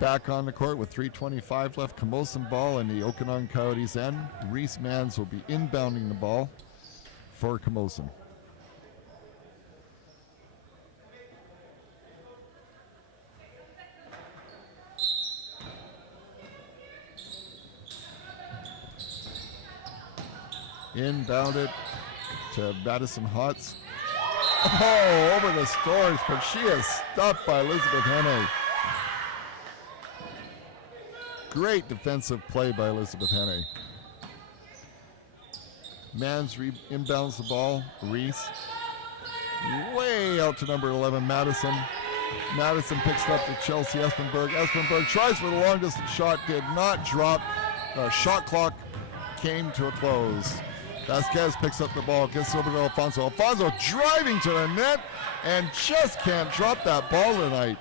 Back on the court with 3:25 left. Camosun ball in the Okanagan Coyotes end. Reese Mans will be inbounding the ball for Camosun. Inbounded to Madison Hutz. Oh, over the Stores, but she is stopped by Elizabeth Henne. Great defensive play by Elizabeth Henne. Mans inbounds the ball. Reese. Way out to number 11, Madison. Madison picks it up to Chelsea Espenberg. Espenberg tries for the long distance shot. Did not drop. The shot clock came to a close. Vasquez picks up the ball. Gets over to Alfonso. Alfonso driving to the net and just can't drop that ball tonight.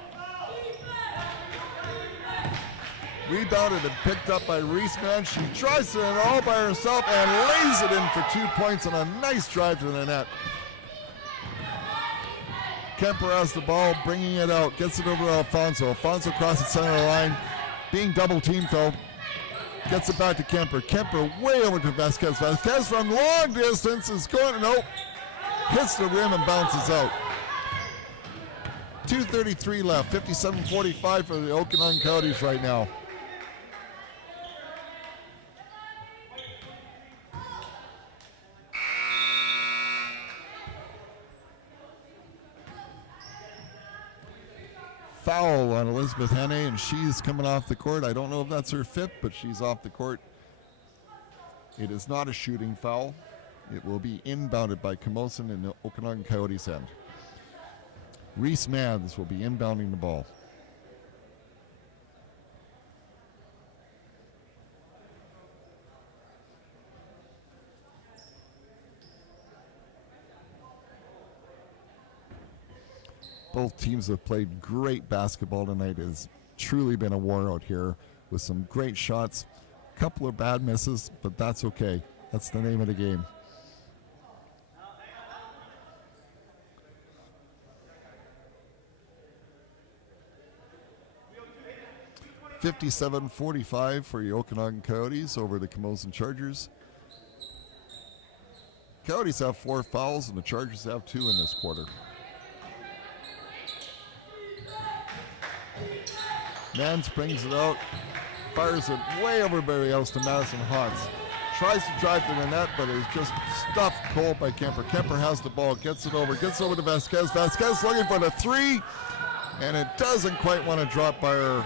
Rebounded and picked up by Reese Mans. She tries it in all by herself and lays it in for 2 points on a nice drive to the net. Kemper has the ball, bringing it out. Gets it over to Alfonso. Alfonso crosses center line. Being double teamed though. Gets it back to Kemper. Kemper way over to Vasquez. Vasquez from long distance is going, nope. Hits the rim and bounces out. 2:33 left, 57-45 for the Okanagan Coyotes right now. Foul on Elizabeth Henne, and she's coming off the court. I don't know if that's her fifth, but she's off the court. It is not a shooting foul. It will be inbounded by Camosun in the Okanagan Coyotes end. Reese Mans will be inbounding the ball. Both teams have played great basketball tonight. It has truly been a war out here with some great shots. A couple of bad misses, but that's okay. That's the name of the game. $57-45 for the Okanagan Coyotes over the Camosun Chargers. Coyotes have 4 fouls and the Chargers have 2 in this quarter. Mans brings it out, fires it way over everybody else to Madison Hotz. Tries to drive to the net, but is just stuffed cold by Kemper. Kemper has the ball, gets it over to Vasquez. Vasquez looking for the 3, and it doesn't quite want to drop by her.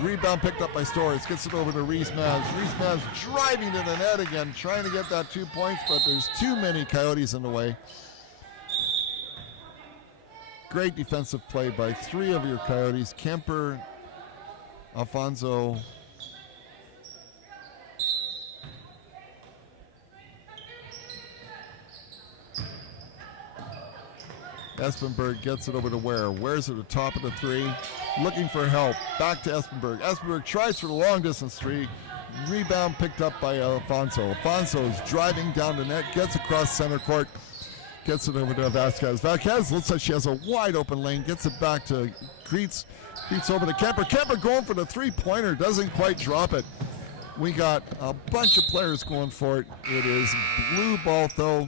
Rebound picked up by Storrs, gets it over to Reese Mans. Reese Mans driving to the net again, trying to get that 2 points, but there's too many Coyotes in the way. Great defensive play by 3 of your Coyotes. Kemper, Alfonso, Espenberg gets it over to Ware. Ware's at the top of the 3, looking for help. Back to Espenberg. Espenberg tries for the long distance 3. Rebound picked up by Alfonso. Alfonso is driving down the net, gets across center court. Gets it over to Vasquez. Vasquez looks like she has a wide open lane. Gets it back to Greets. Greets over to Kemper. Kemper going for the 3-pointer. Doesn't quite drop it. We got a bunch of players going for it. It is blue ball though.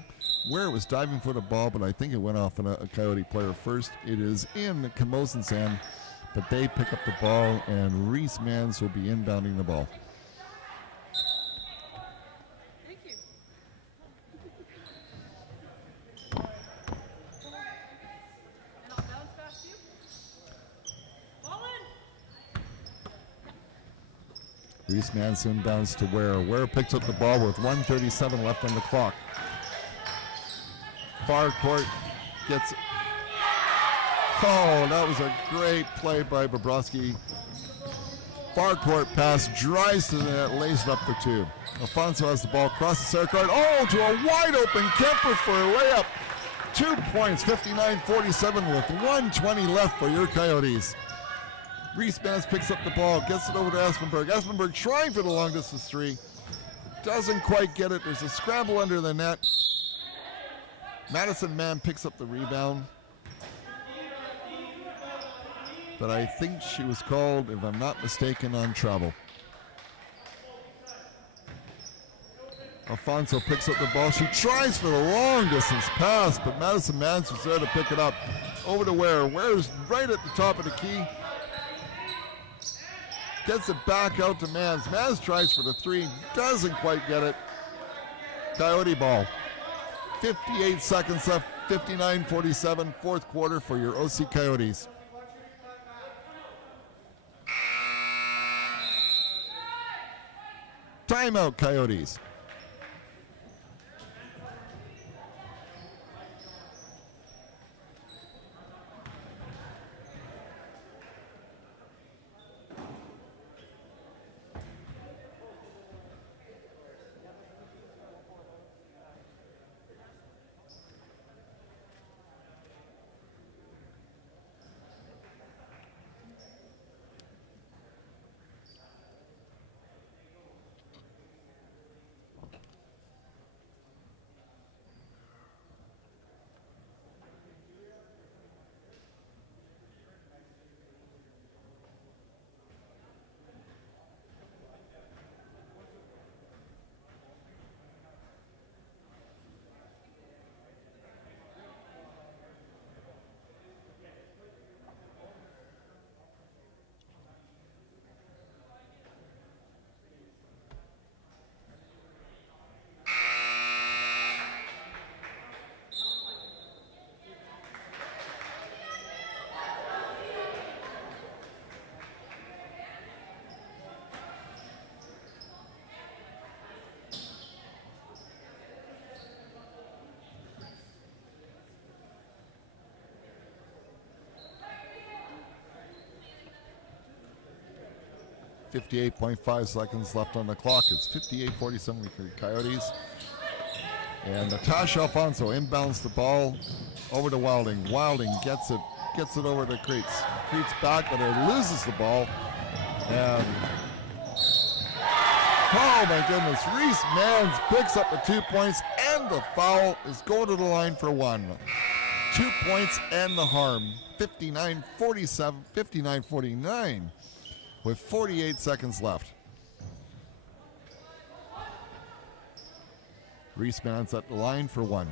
Ware was diving for the ball, but I think it went off on a Coyote player first. It is in Camosun's hand, but they pick up the ball, and Reese Mans will be inbounding the ball. Reese Mans inbounds to Ware. Ware picks up the ball with 1:37 left on the clock. Far court gets. Oh, that was a great play by Bobrovsky. Far court pass, drives to the net, lays it up for 2. Alfonso has the ball, crosses center court. Oh, to a wide open Kemper for a layup. 2 points, 59-47 with 1:20 left for your Coyotes. Reese Mans picks up the ball, gets it over to Espenberg. Espenberg trying for the long distance 3. Doesn't quite get it. There's a scramble under the net. Madison Mann picks up the rebound. But I think she was called, if I'm not mistaken, on travel. Alfonso picks up the ball. She tries for the long distance pass, but Madison Mans was there to pick it up. Over to Ware. Ware's right at the top of the key. Gets it back out to Mans. Mans tries for the 3, doesn't quite get it. Coyote ball. 58 seconds left, 59-47, fourth quarter for your OC Coyotes. Timeout, Coyotes. 58.5 seconds left on the clock. It's 58-47 for the Coyotes. And Natasha Alfonso inbounds the ball over to Wilding. Wilding gets it over to Kreitz. Kreitz back, but it loses the ball. And oh my goodness, Reese Mans picks up the 2 points, and the foul is going to the line for one. 2 points and the harm. 59-47, 59-49 with 48 seconds left. Reese Mans at the line for one.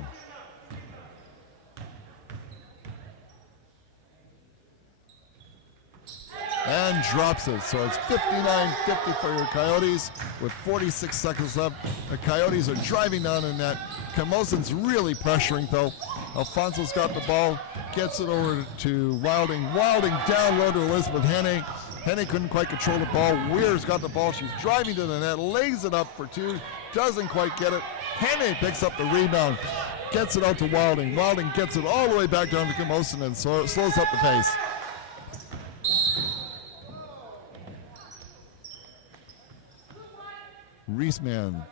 And drops it. So it's 59-50 for your Coyotes with 46 seconds left. The Coyotes are driving down the net. Camosun's really pressuring though. Alfonso's got the ball, gets it over to Wilding. Wilding down low to Elizabeth Henne. Henne couldn't quite control the ball. Weir's got the ball. She's driving to the net, lays it up for two, doesn't quite get it. Henne picks up the rebound, gets it out to Wilding. Wilding gets it all the way back down to Camosun and slows up the pace. Reisman,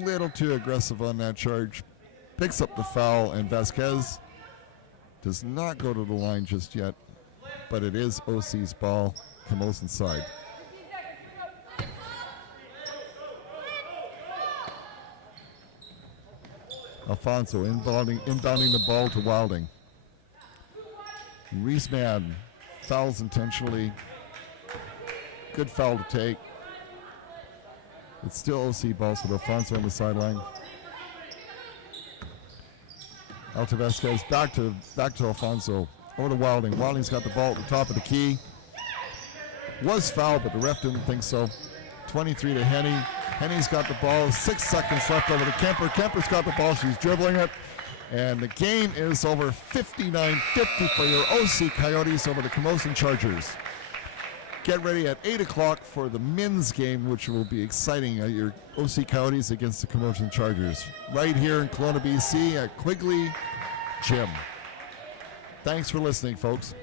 little too aggressive on that charge, picks up the foul, and Vasquez does not go to the line just yet, but it is OC's ball, Camosun's side. Alfonso inbounding the ball to Wilding. Reisman fouls intentionally. Good foul to take. It's still OC ball, so Alfonso on the sideline. Out to Vasquez, back to Alfonso. Over to Wilding. Wilding's got the ball at the top of the key. Was fouled, but the ref didn't think so. 23 to Henne. Henne's got the ball. 6 seconds left over to Kemper. Kemper's got the ball. She's dribbling it. And the game is over 59-50 for your OC Coyotes over the Camosun Chargers. Get ready at 8 o'clock for the men's game, which will be exciting. Your OC Coyotes against the Camosun Chargers. Right here in Kelowna, BC at Quigley Gym. Thanks for listening, folks.